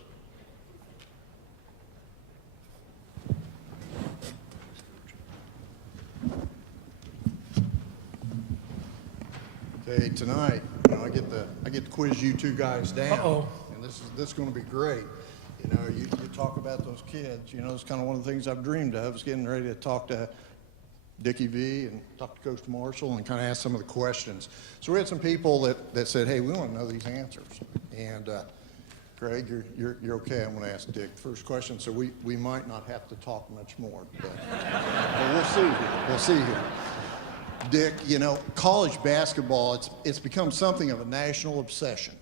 Okay, tonight, I get to quiz you two guys down. Uh-oh. And this is going to be great. You talk about those kids, it's kind of one of the things I've dreamed of, is getting ready to talk to Dickie V and talk to Coach Marshall and kind of ask some of the questions. So we had some people that said, hey, we want to know these answers. And Gregg, you're okay. I'm going to ask Dick the first question, so we might not have to talk much more. But we'll see here. We'll see here. Dick, college basketball, it's become something of a national obsession.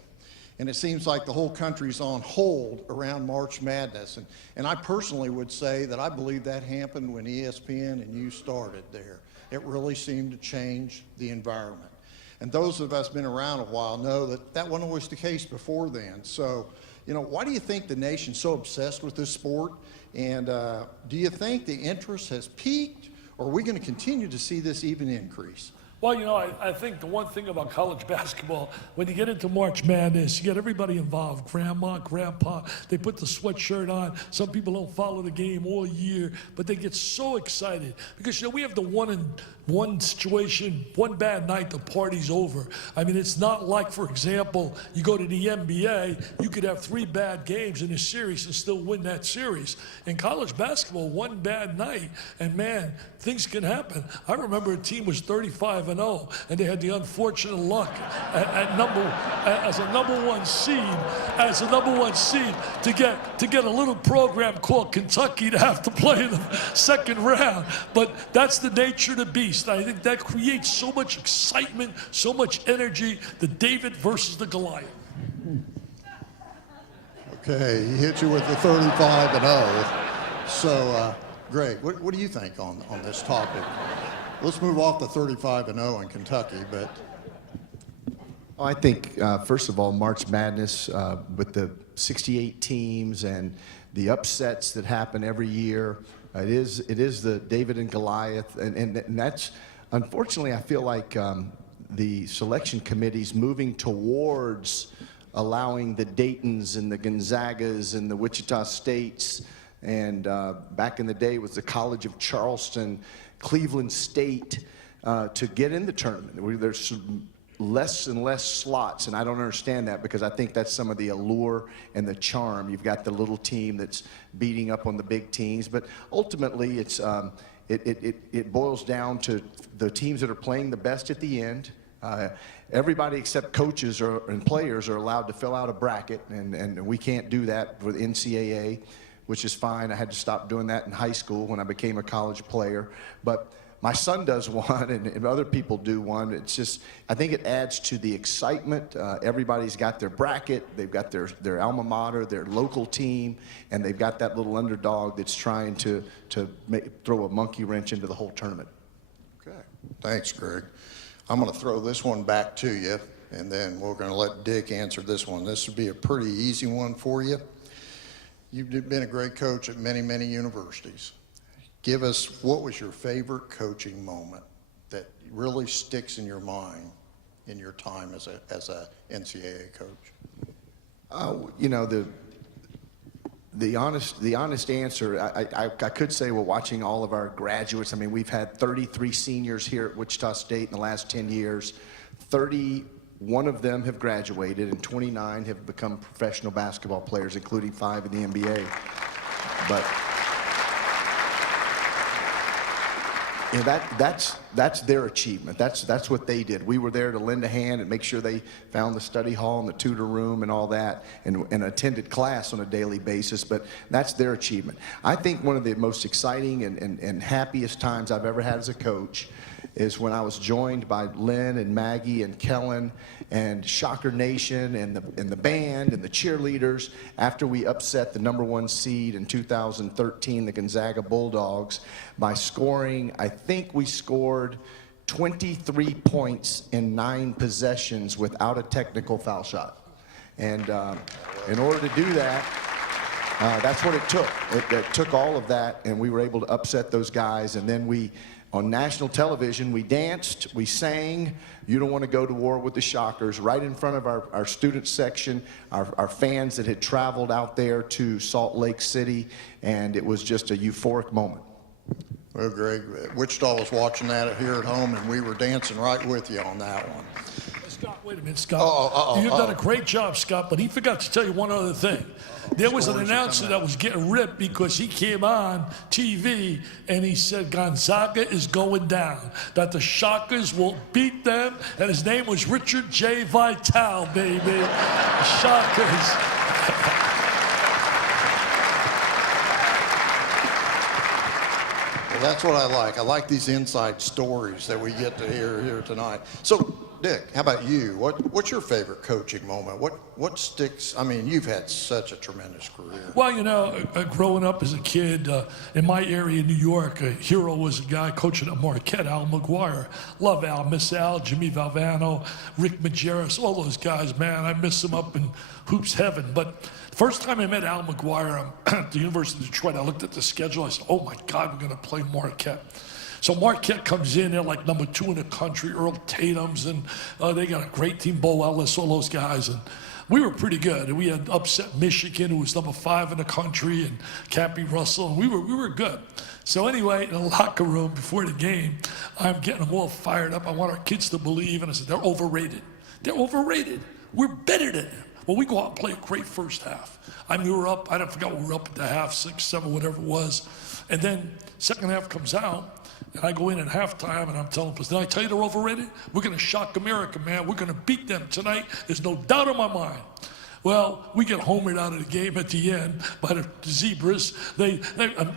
And it seems like the whole country's on hold around March Madness. And I personally would say that I believe that happened when ESPN and you started there. It really seemed to change the environment. And those of us been around a while know that that wasn't always the case before then. So, why do you think the nation's so obsessed with this sport? And do you think the interest has peaked, or are we going to continue to see this even increase? Well, I think the one thing about college basketball, when you get into March Madness, you get everybody involved, grandma, grandpa, they put the sweatshirt on. Some people don't follow the game all year, but they get so excited because, we have the one situation, one bad night, the party's over. I mean, it's not like, for example, you go to the NBA, you could have 3 bad games in a series and still win that series. In college basketball, one bad night, and man, things can happen. I remember a team was 35-0, and they had the unfortunate luck as a number one seed to get a little program called Kentucky to have to play in the second round. But that's the nature of the beast. I think that creates so much excitement, so much energy, the David versus the Goliath. Okay, he hit you with the 35-0. So, Gregg, what do you think on this topic? Let's move off the 35-0 in Kentucky, but... I think, first of all, March Madness with the 68 teams and the upsets that happen every year, it is the David and Goliath, and that's, unfortunately, I feel like the selection committee's moving towards allowing the Daytons and the Gonzagas and the Wichita States, and back in the day it was the College of Charleston, Cleveland State, to get in the tournament. There's less and less slots, and I don't understand that because I think that's some of the allure and the charm. You've got the little team that's beating up on the big teams, but ultimately it's it boils down to the teams that are playing the best at the end. Everybody except coaches and players are allowed to fill out a bracket, and we can't do that with NCAA, which is fine. I had to stop doing that in high school when I became a college player, but my son does one, and other people do one. It's just, I think it adds to the excitement. Everybody's got their bracket, they've got their alma mater, their local team, and they've got that little underdog that's trying to throw a monkey wrench into the whole tournament. Okay, thanks, Gregg. I'm going to throw this one back to you, and then we're going to let Dick answer this one. This would be a pretty easy one for you. You've been a great coach at many, many universities. Give us, what was your favorite coaching moment that really sticks in your mind in your time as a NCAA coach? The honest answer, I could say, well, watching all of our graduates, I mean, we've had 33 seniors here at Wichita State in the last 10 years. 31 of them have graduated, and 29 have become professional basketball players, including 5 in the NBA. But that's their achievement. That's what they did. We were there to lend a hand and make sure they found the study hall and the tutor room and all that, and attended class on a daily basis, but that's their achievement. I think one of the most exciting and happiest times I've ever had as a coach is when I was joined by Lynn and Maggie and Kellen and Shocker Nation and the band and the cheerleaders after we upset the #1 seed in 2013, the Gonzaga Bulldogs, by scoring, I think we scored 23 points in 9 possessions without a technical foul shot. And in order to do that, that's what it took. It took all of that, and we were able to upset those guys. And then on national television, we danced, we sang, "You Don't Want to Go to War with the Shockers," right in front of our student section, our fans that had traveled out there to Salt Lake City, and it was just a euphoric moment. Well, Gregg, Wichita was watching that here at home, and we were dancing right with you on that one. wait a minute, Scott. You've done a oh. great job, Scott, but he forgot to tell you one other thing. There was an Stories are announcer coming that was getting ripped because he came on TV and he said Gonzaga is going down, that the Shockers will beat them, and his name was Richard J. Vitale, baby. The Shockers. Well, that's what I like. I like these inside stories that we get to hear here tonight. So, Dick, how about you? What's your favorite coaching moment? What sticks? I mean, you've had such a tremendous career. Well, you know, growing up as a kid in my area in New York, a hero was a guy coaching at Marquette, Al McGuire. Love Al, miss Al, Jimmy Valvano, Rick Majerus, all those guys, man. I miss them up in hoops heaven. But first time I met Al McGuire at the University of Detroit, I looked at the schedule. I said, oh, my God, we're going to play Marquette. So Marquette comes in, they're like number 2 in the country, Earl Tatum's, and they got a great team, Bo Ellis, all those guys. And we were pretty good. We had upset Michigan, who was number 5 in the country, and Cappy Russell, and we were good. So anyway, in the locker room before the game, I'm getting them all fired up. I want our kids to believe, and I said, they're overrated. They're overrated. We're better than them. Well, we go out and play a great first half. I mean, we were up, I don't forget, we were up at the half, 6, 7, whatever it was. And then second half comes out, and I go in at halftime, and I'm telling them, did I tell you they're overrated? We're going to shock America, man. We're going to beat them tonight. There's no doubt in my mind. Well, we get homered out of the game at the end by the Zebras. In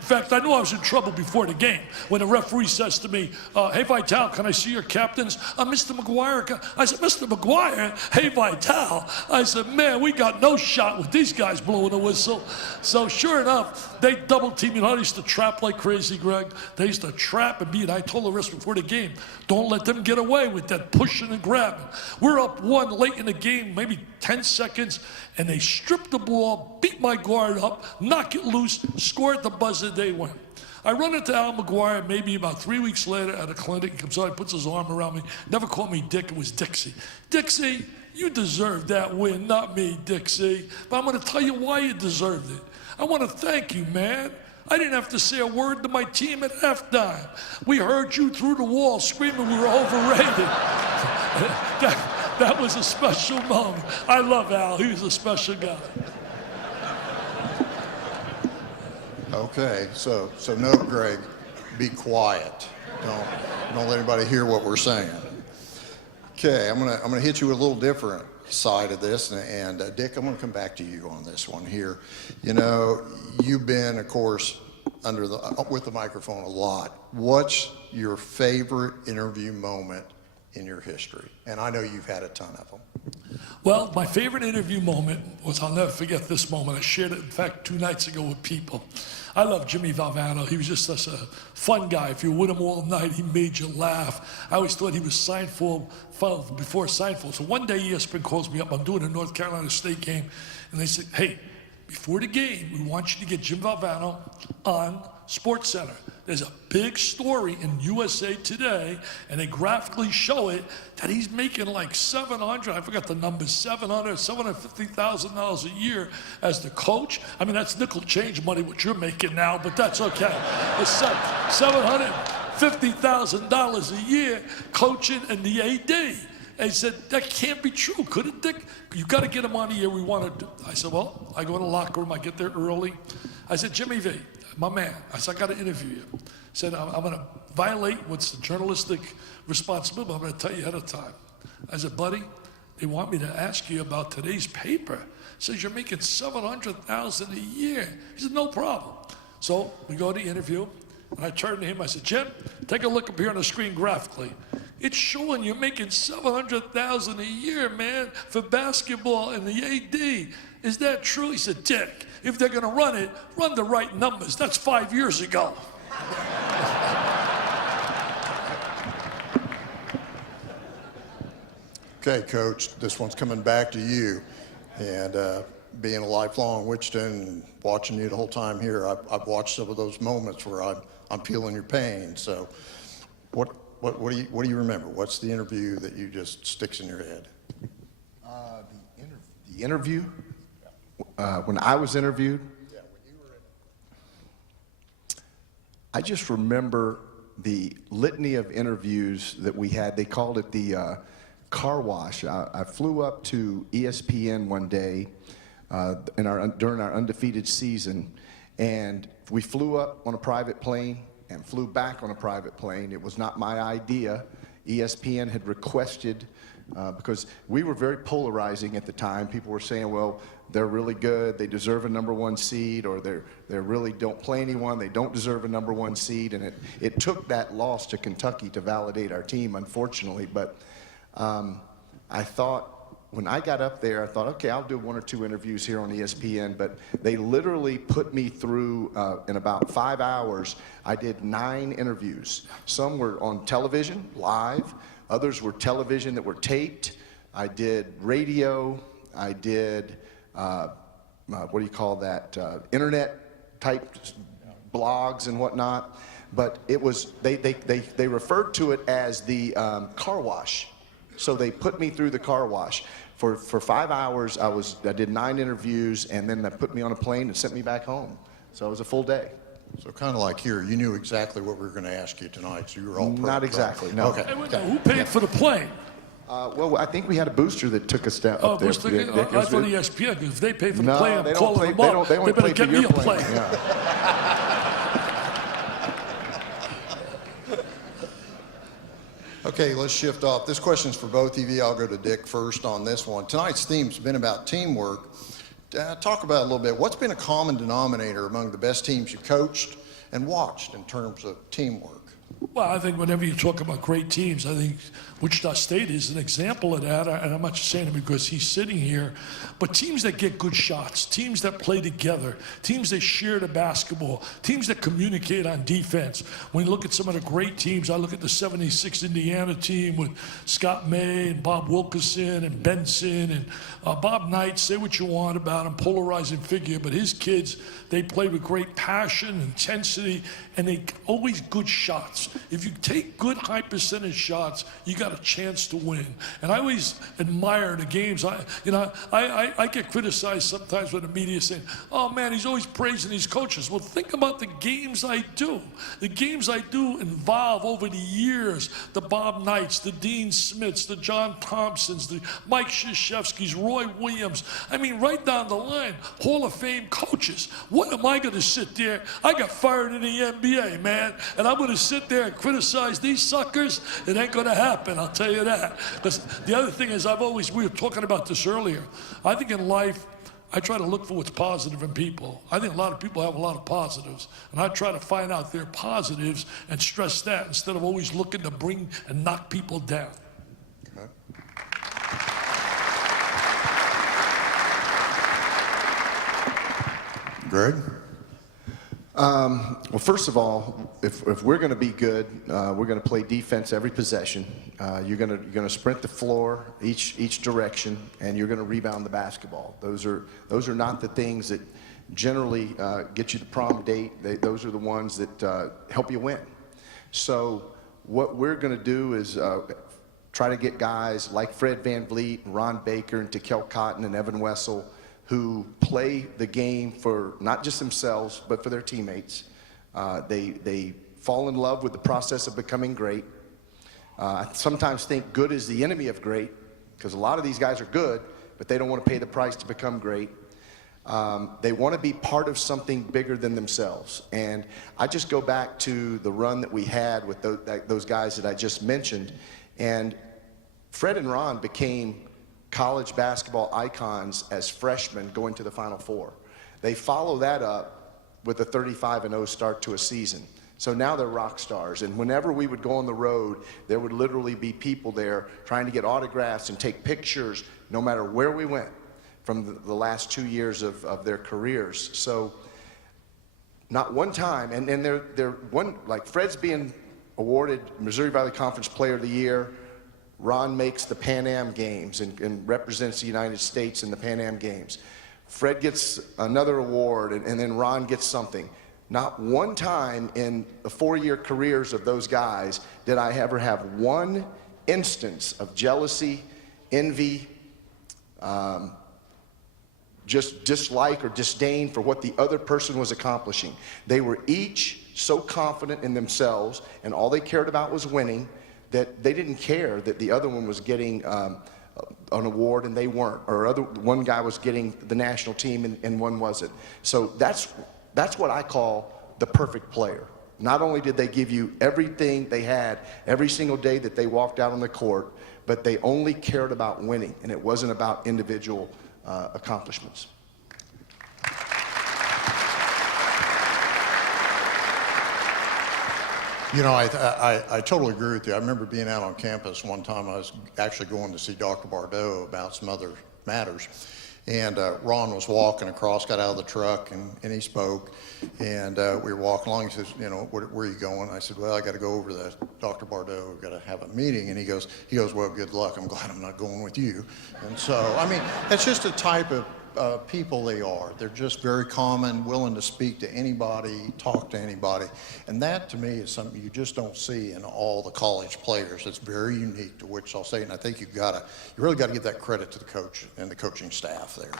fact, I knew I was in trouble before the game when the referee says to me, hey, Vitale, can I see your captains? Mr. McGuire. I said, Mr. McGuire? Hey, Vitale. I said, man, we got no shot with these guys blowing the whistle. So sure enough, they double team. You know, they used to trap like crazy, Greg. They used to trap and beat. I told the rest before the game, don't let them get away with that pushing and grabbing. We're up 1 late in the game, maybe 10 seconds, and they strip the ball, beat my guard up, knock it loose, score at the buzzer, they win. I run into Al McGuire maybe about 3 weeks later at a clinic. He comes out, he puts his arm around me. Never called me Dick, it was Dixie. Dixie, you deserved that win, not me, Dixie. But I'm going to tell you why you deserved it. I want to thank you, man. I didn't have to say a word to my team at halftime. We heard you through the wall screaming we were overrated. That was a special moment. I love Al. He was a special guy. Okay, so note, Greg, be quiet. Don't let anybody hear what we're saying. Okay, I'm gonna hit you with a little different side of this, and Dick, I'm gonna come back to you on this one here. You know, you've been, of course, with the microphone a lot. What's your favorite interview moment in your history? And I know you've had a ton of them. Well, my favorite interview moment was, I'll never forget this moment. I shared it, in fact, 2 nights ago with people. I love Jimmy Valvano. He was just such a fun guy. If you were with him all night, he made you laugh. I always thought he was Seinfeld before Seinfeld. So one day ESPN calls me up. I'm doing a North Carolina State game, and they said, hey, before the game, we want you to get Jim Valvano on SportsCenter. There's a big story in USA Today, and they graphically show it, that he's making like I forgot the numbers, $750,000 a year as the coach. I mean, that's nickel change money, what you're making now, but that's okay. It's $750,000 a year coaching in the AD. And he said, that can't be true, could it, Dick? You got to get him on the air, we want to do. I said, well, I go in the locker room, I get there early. I said, Jimmy V, my man, I said, I got to interview you. I said, I'm going to violate what's the journalistic responsibility, but I'm going to tell you ahead of time. I said, buddy, they want me to ask you about today's paper. It says you're making $700,000 a year. He said, no problem. So we go to the interview, and I turned to him, I said, Jim, take a look up here on the screen graphically. It's showing you're making $700,000 a year, man, for basketball and the AD. Is that true? He said, Dick, if they're going to run it, run the right numbers. That's 5 years ago. Okay, Coach, this one's coming back to you. And being a lifelong Wichita and watching you the whole time here, I've watched some of those moments where I'm feeling your pain. So what do you remember? What's the interview that you just sticks in your head? The interview? When I was interviewed? Yeah, when you were in. I just remember the litany of interviews that we had. They called it the car wash. I flew up to ESPN one day during our undefeated season, and we flew up on a private plane and flew back on a private plane. It was not my idea. ESPN had requested, because we were very polarizing at the time. People were saying, well, they're really good, they deserve a #1 seed, or they really don't play anyone, they don't deserve a #1 seed. And it took that loss to Kentucky to validate our team, unfortunately. But I thought, when I got up there, I thought, okay, I'll do 1 or 2 interviews here on ESPN, but they literally put me through, in about 5 hours, I did 9 interviews. Some were on television, live. Others were television that were taped. I did radio. I did, what do you call that, internet type blogs and whatnot. But it was, they referred to it as the car wash. So they put me through the car wash. For 5 hours, I did 9 interviews, and then they put me on a plane and sent me back home. So it was a full day. So kind of like here, you knew exactly what we were going to ask you tonight, so you were all prepped. Not exactly, no. Okay. Hey, wait, who paid for the plane? Well, I think we had a booster that took us down Oh, up there. I thought ESPN, because if they pay for the No, plane, I'm they don't calling play- them up. they only better play get for me your a plane. plane. Yeah. Okay, let's shift off. This question's for both of you. I'll go to Dick first on this one. Tonight's theme's been about teamwork. Talk about it a little bit. What's been a common denominator among the best teams you coached and watched in terms of teamwork? Well, I think whenever you talk about great teams, I think Wichita State is an example of that. And I'm not just saying it because he's sitting here, but teams that get good shots, teams that play together, teams that share the basketball, teams that communicate on defense. When you look at some of the great teams, I look at the 76 Indiana team with Scott May and Bob Wilkerson and Benson and Bob Knight. Say what you want about him, polarizing figure, but his kids, they play with great passion, intensity, and they always good shots. If you take good high percentage shots, you got a chance to win. And I always admire the games. I get criticized sometimes when the media saying, oh man, he's always praising these coaches. Well, think about the games I do. The games I do involve over the years the Bob Knights, the Dean Smiths, the John Thompsons, the Mike Krzyzewskis, Roy Williams. I mean, right down the line, Hall of Fame coaches. What am I going to sit there? I got fired in the NBA, man, and I'm going to sit there and criticize these suckers? It ain't going to happen, I'll tell you that. Because the other thing is, we were talking about this earlier. I think in life, I try to look for what's positive in people. I think a lot of people have a lot of positives, and I try to find out their positives and stress that instead of always looking to bring and knock people down. Okay. Greg? Well, first of all, if we're going to be good, we're going to play defense every possession. You're going to sprint the floor each direction, and you're going to rebound the basketball. Those are not the things that generally get you the prom date. Those are the ones that help you win. So what we're going to do is try to get guys like Fred VanVleet, and Ron Baker, and Tikel Cotton, and Evan Wessel, who play the game for not just themselves, but for their teammates. They fall in love with the process of becoming great. I sometimes think good is the enemy of great, because a lot of these guys are good, but they don't want to pay the price to become great. They want to be part of something bigger than themselves. And I just go back to the run that we had with those guys that I just mentioned. And Fred and Ron became college basketball icons as freshmen going to the Final Four. They follow that up with a 35-0 start to a season. So now they're rock stars. And whenever we would go on the road, there would literally be people there trying to get autographs and take pictures no matter where we went from the last 2 years of their careers. So not one time, and they're one, like Fred's being awarded Missouri Valley Conference Player of the Year. Ron makes the Pan Am Games and represents the United States in the Pan Am Games. Fred gets another award, and then Ron gets something. Not one time in the 4-year careers of those guys did I ever have one instance of jealousy, envy, just dislike or disdain for what the other person was accomplishing. They were each so confident in themselves, and all they cared about was winning, that they didn't care that the other one was getting an award and they weren't, or one guy was getting the national team and one wasn't. So that's what I call the perfect player. Not only did they give you everything they had every single day that they walked out on the court, but they only cared about winning, and it wasn't about individual accomplishments. You know, I totally agree with you. I remember being out on campus one time. I was actually going to see Dr. Bardot about some other matters. And Ron was walking across, got out of the truck, and he spoke. And we were walking along. He says, you know, where are you going? I said, well, I got to go over to Dr. Bardot. We've got to have a meeting. And he goes, well, good luck. I'm glad I'm not going with you. And so, I mean, that's just the type of people they are. They're just very common, willing to speak to anybody, talk to anybody. And that, to me, is something you just don't see in all the college players. It's very unique to Wichita State, and I think you really got to give that credit to the coach and the coaching staff there.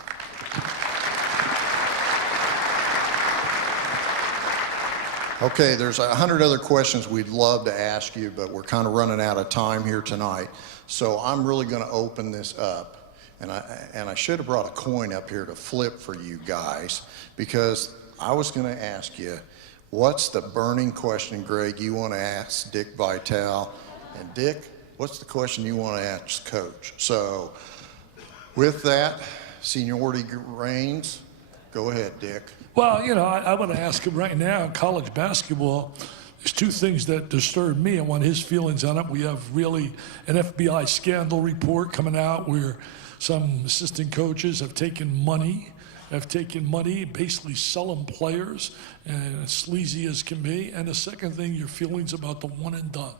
Okay, there's 100 other questions we'd love to ask you, but we're kind of running out of time here tonight. So I'm really going to open this up. And I should have brought a coin up here to flip for you guys, because I was going to ask you, what's the burning question, Greg, you want to ask Dick Vitale? And Dick, what's the question you want to ask Coach? So with that, seniority reigns. Go ahead, Dick. Well, you know, I want to ask him right now, in college basketball, there's two things that disturb me. I want his feelings on it. We have really an FBI scandal report coming out where some assistant coaches have taken money, basically selling players, and as sleazy as can be. And the second thing, your feelings about the one and done.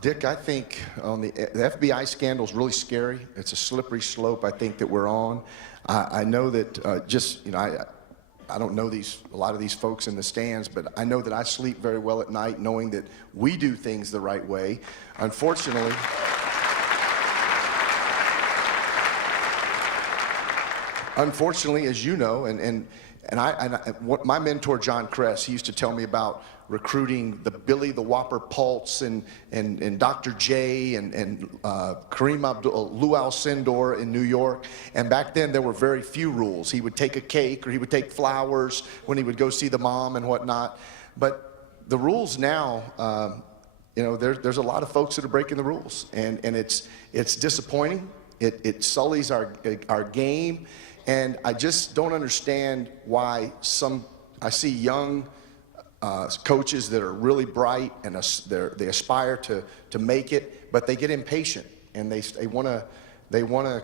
Dick, I think the FBI scandal is really scary. It's a slippery slope I think that we're on. I know that I don't know a lot of these folks in the stands, but I know that I sleep very well at night knowing that we do things the right way. Unfortunately, as you know, and my mentor, John Kress, he used to tell me about recruiting the Billy the Whopper Pulse and Dr. J and Kareem Luau Sindor in New York. And back then, there were very few rules. He would take a cake or he would take flowers when he would go see the mom and whatnot. But the rules now, there's a lot of folks that are breaking the rules. And it's disappointing. It sullies our game. And I just don't understand why I see young coaches that are really bright and they aspire to make it, but they get impatient and they want to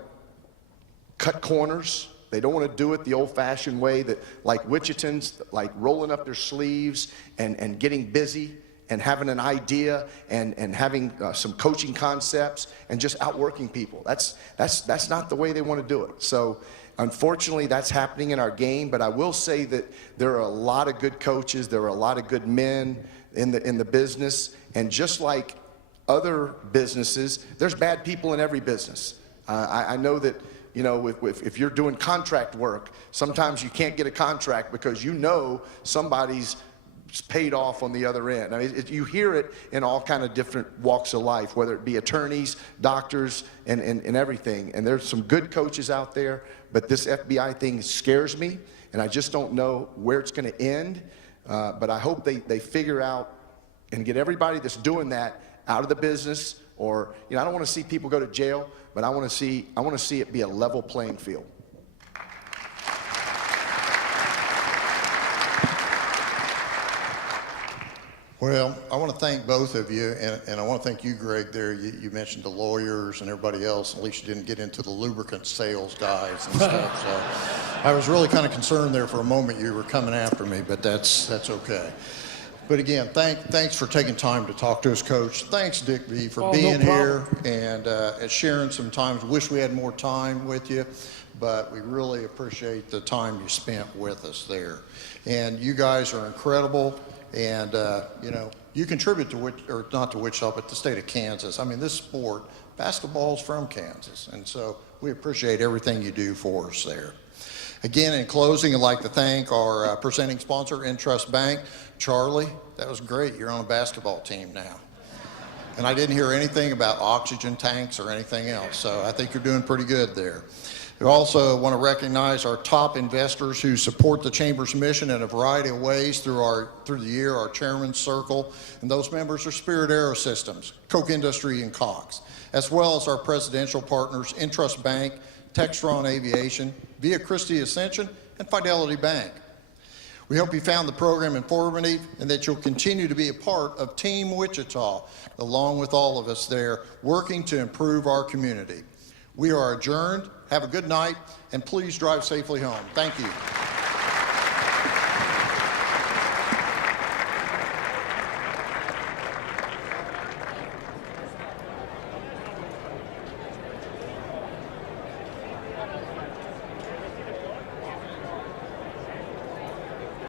cut corners. They don't want to do it the old-fashioned way that, like Wichitans, like rolling up their sleeves and getting busy and having an idea and having some coaching concepts and just outworking people. That's not the way they want to do it. So unfortunately, that's happening in our game, but I will say that there are a lot of good coaches, there are a lot of good men in the business, and just like other businesses, there's bad people in every business. I know that, if you're doing contract work, sometimes you can't get a contract because somebody's paid off on the other end. I mean, you hear it in all kind of different walks of life, whether it be attorneys, doctors, and everything. And there's some good coaches out there, but this FBI thing scares me, and I just don't know where it's going to end. But I hope they figure out and get everybody that's doing that out of the business. Or, I don't want to see people go to jail, but I want to see it be a level playing field. Well, I want to thank both of you, and I want to thank you, Greg, there. You mentioned the lawyers and everybody else. At least you didn't get into the lubricant sales guys and stuff. So I was really kind of concerned there for a moment you were coming after me, but that's okay. But again, thanks for taking time to talk to us, Coach. Thanks, Dick V, for being here and sharing some time. Wish we had more time with you, but we really appreciate the time you spent with us there. And you guys are incredible. And, you contribute to not to Wichita, but the state of Kansas. I mean, this sport, basketball's from Kansas. And so we appreciate everything you do for us there. Again, in closing, I'd like to thank our presenting sponsor, Intrust Bank. Charlie, that was great. You're on a basketball team now. And I didn't hear anything about oxygen tanks or anything else, so I think you're doing pretty good there. We also want to recognize our top investors who support the Chamber's mission in a variety of ways through the year, our Chairman's Circle, and those members are Spirit Aerosystems, Koch Industry, and Cox, as well as our presidential partners, Intrust Bank, Textron Aviation, Via Christi Ascension, and Fidelity Bank. We hope you found the program informative and that you'll continue to be a part of Team Wichita, along with all of us there, working to improve our community. We are adjourned. Have a good night, and please drive safely home. Thank you.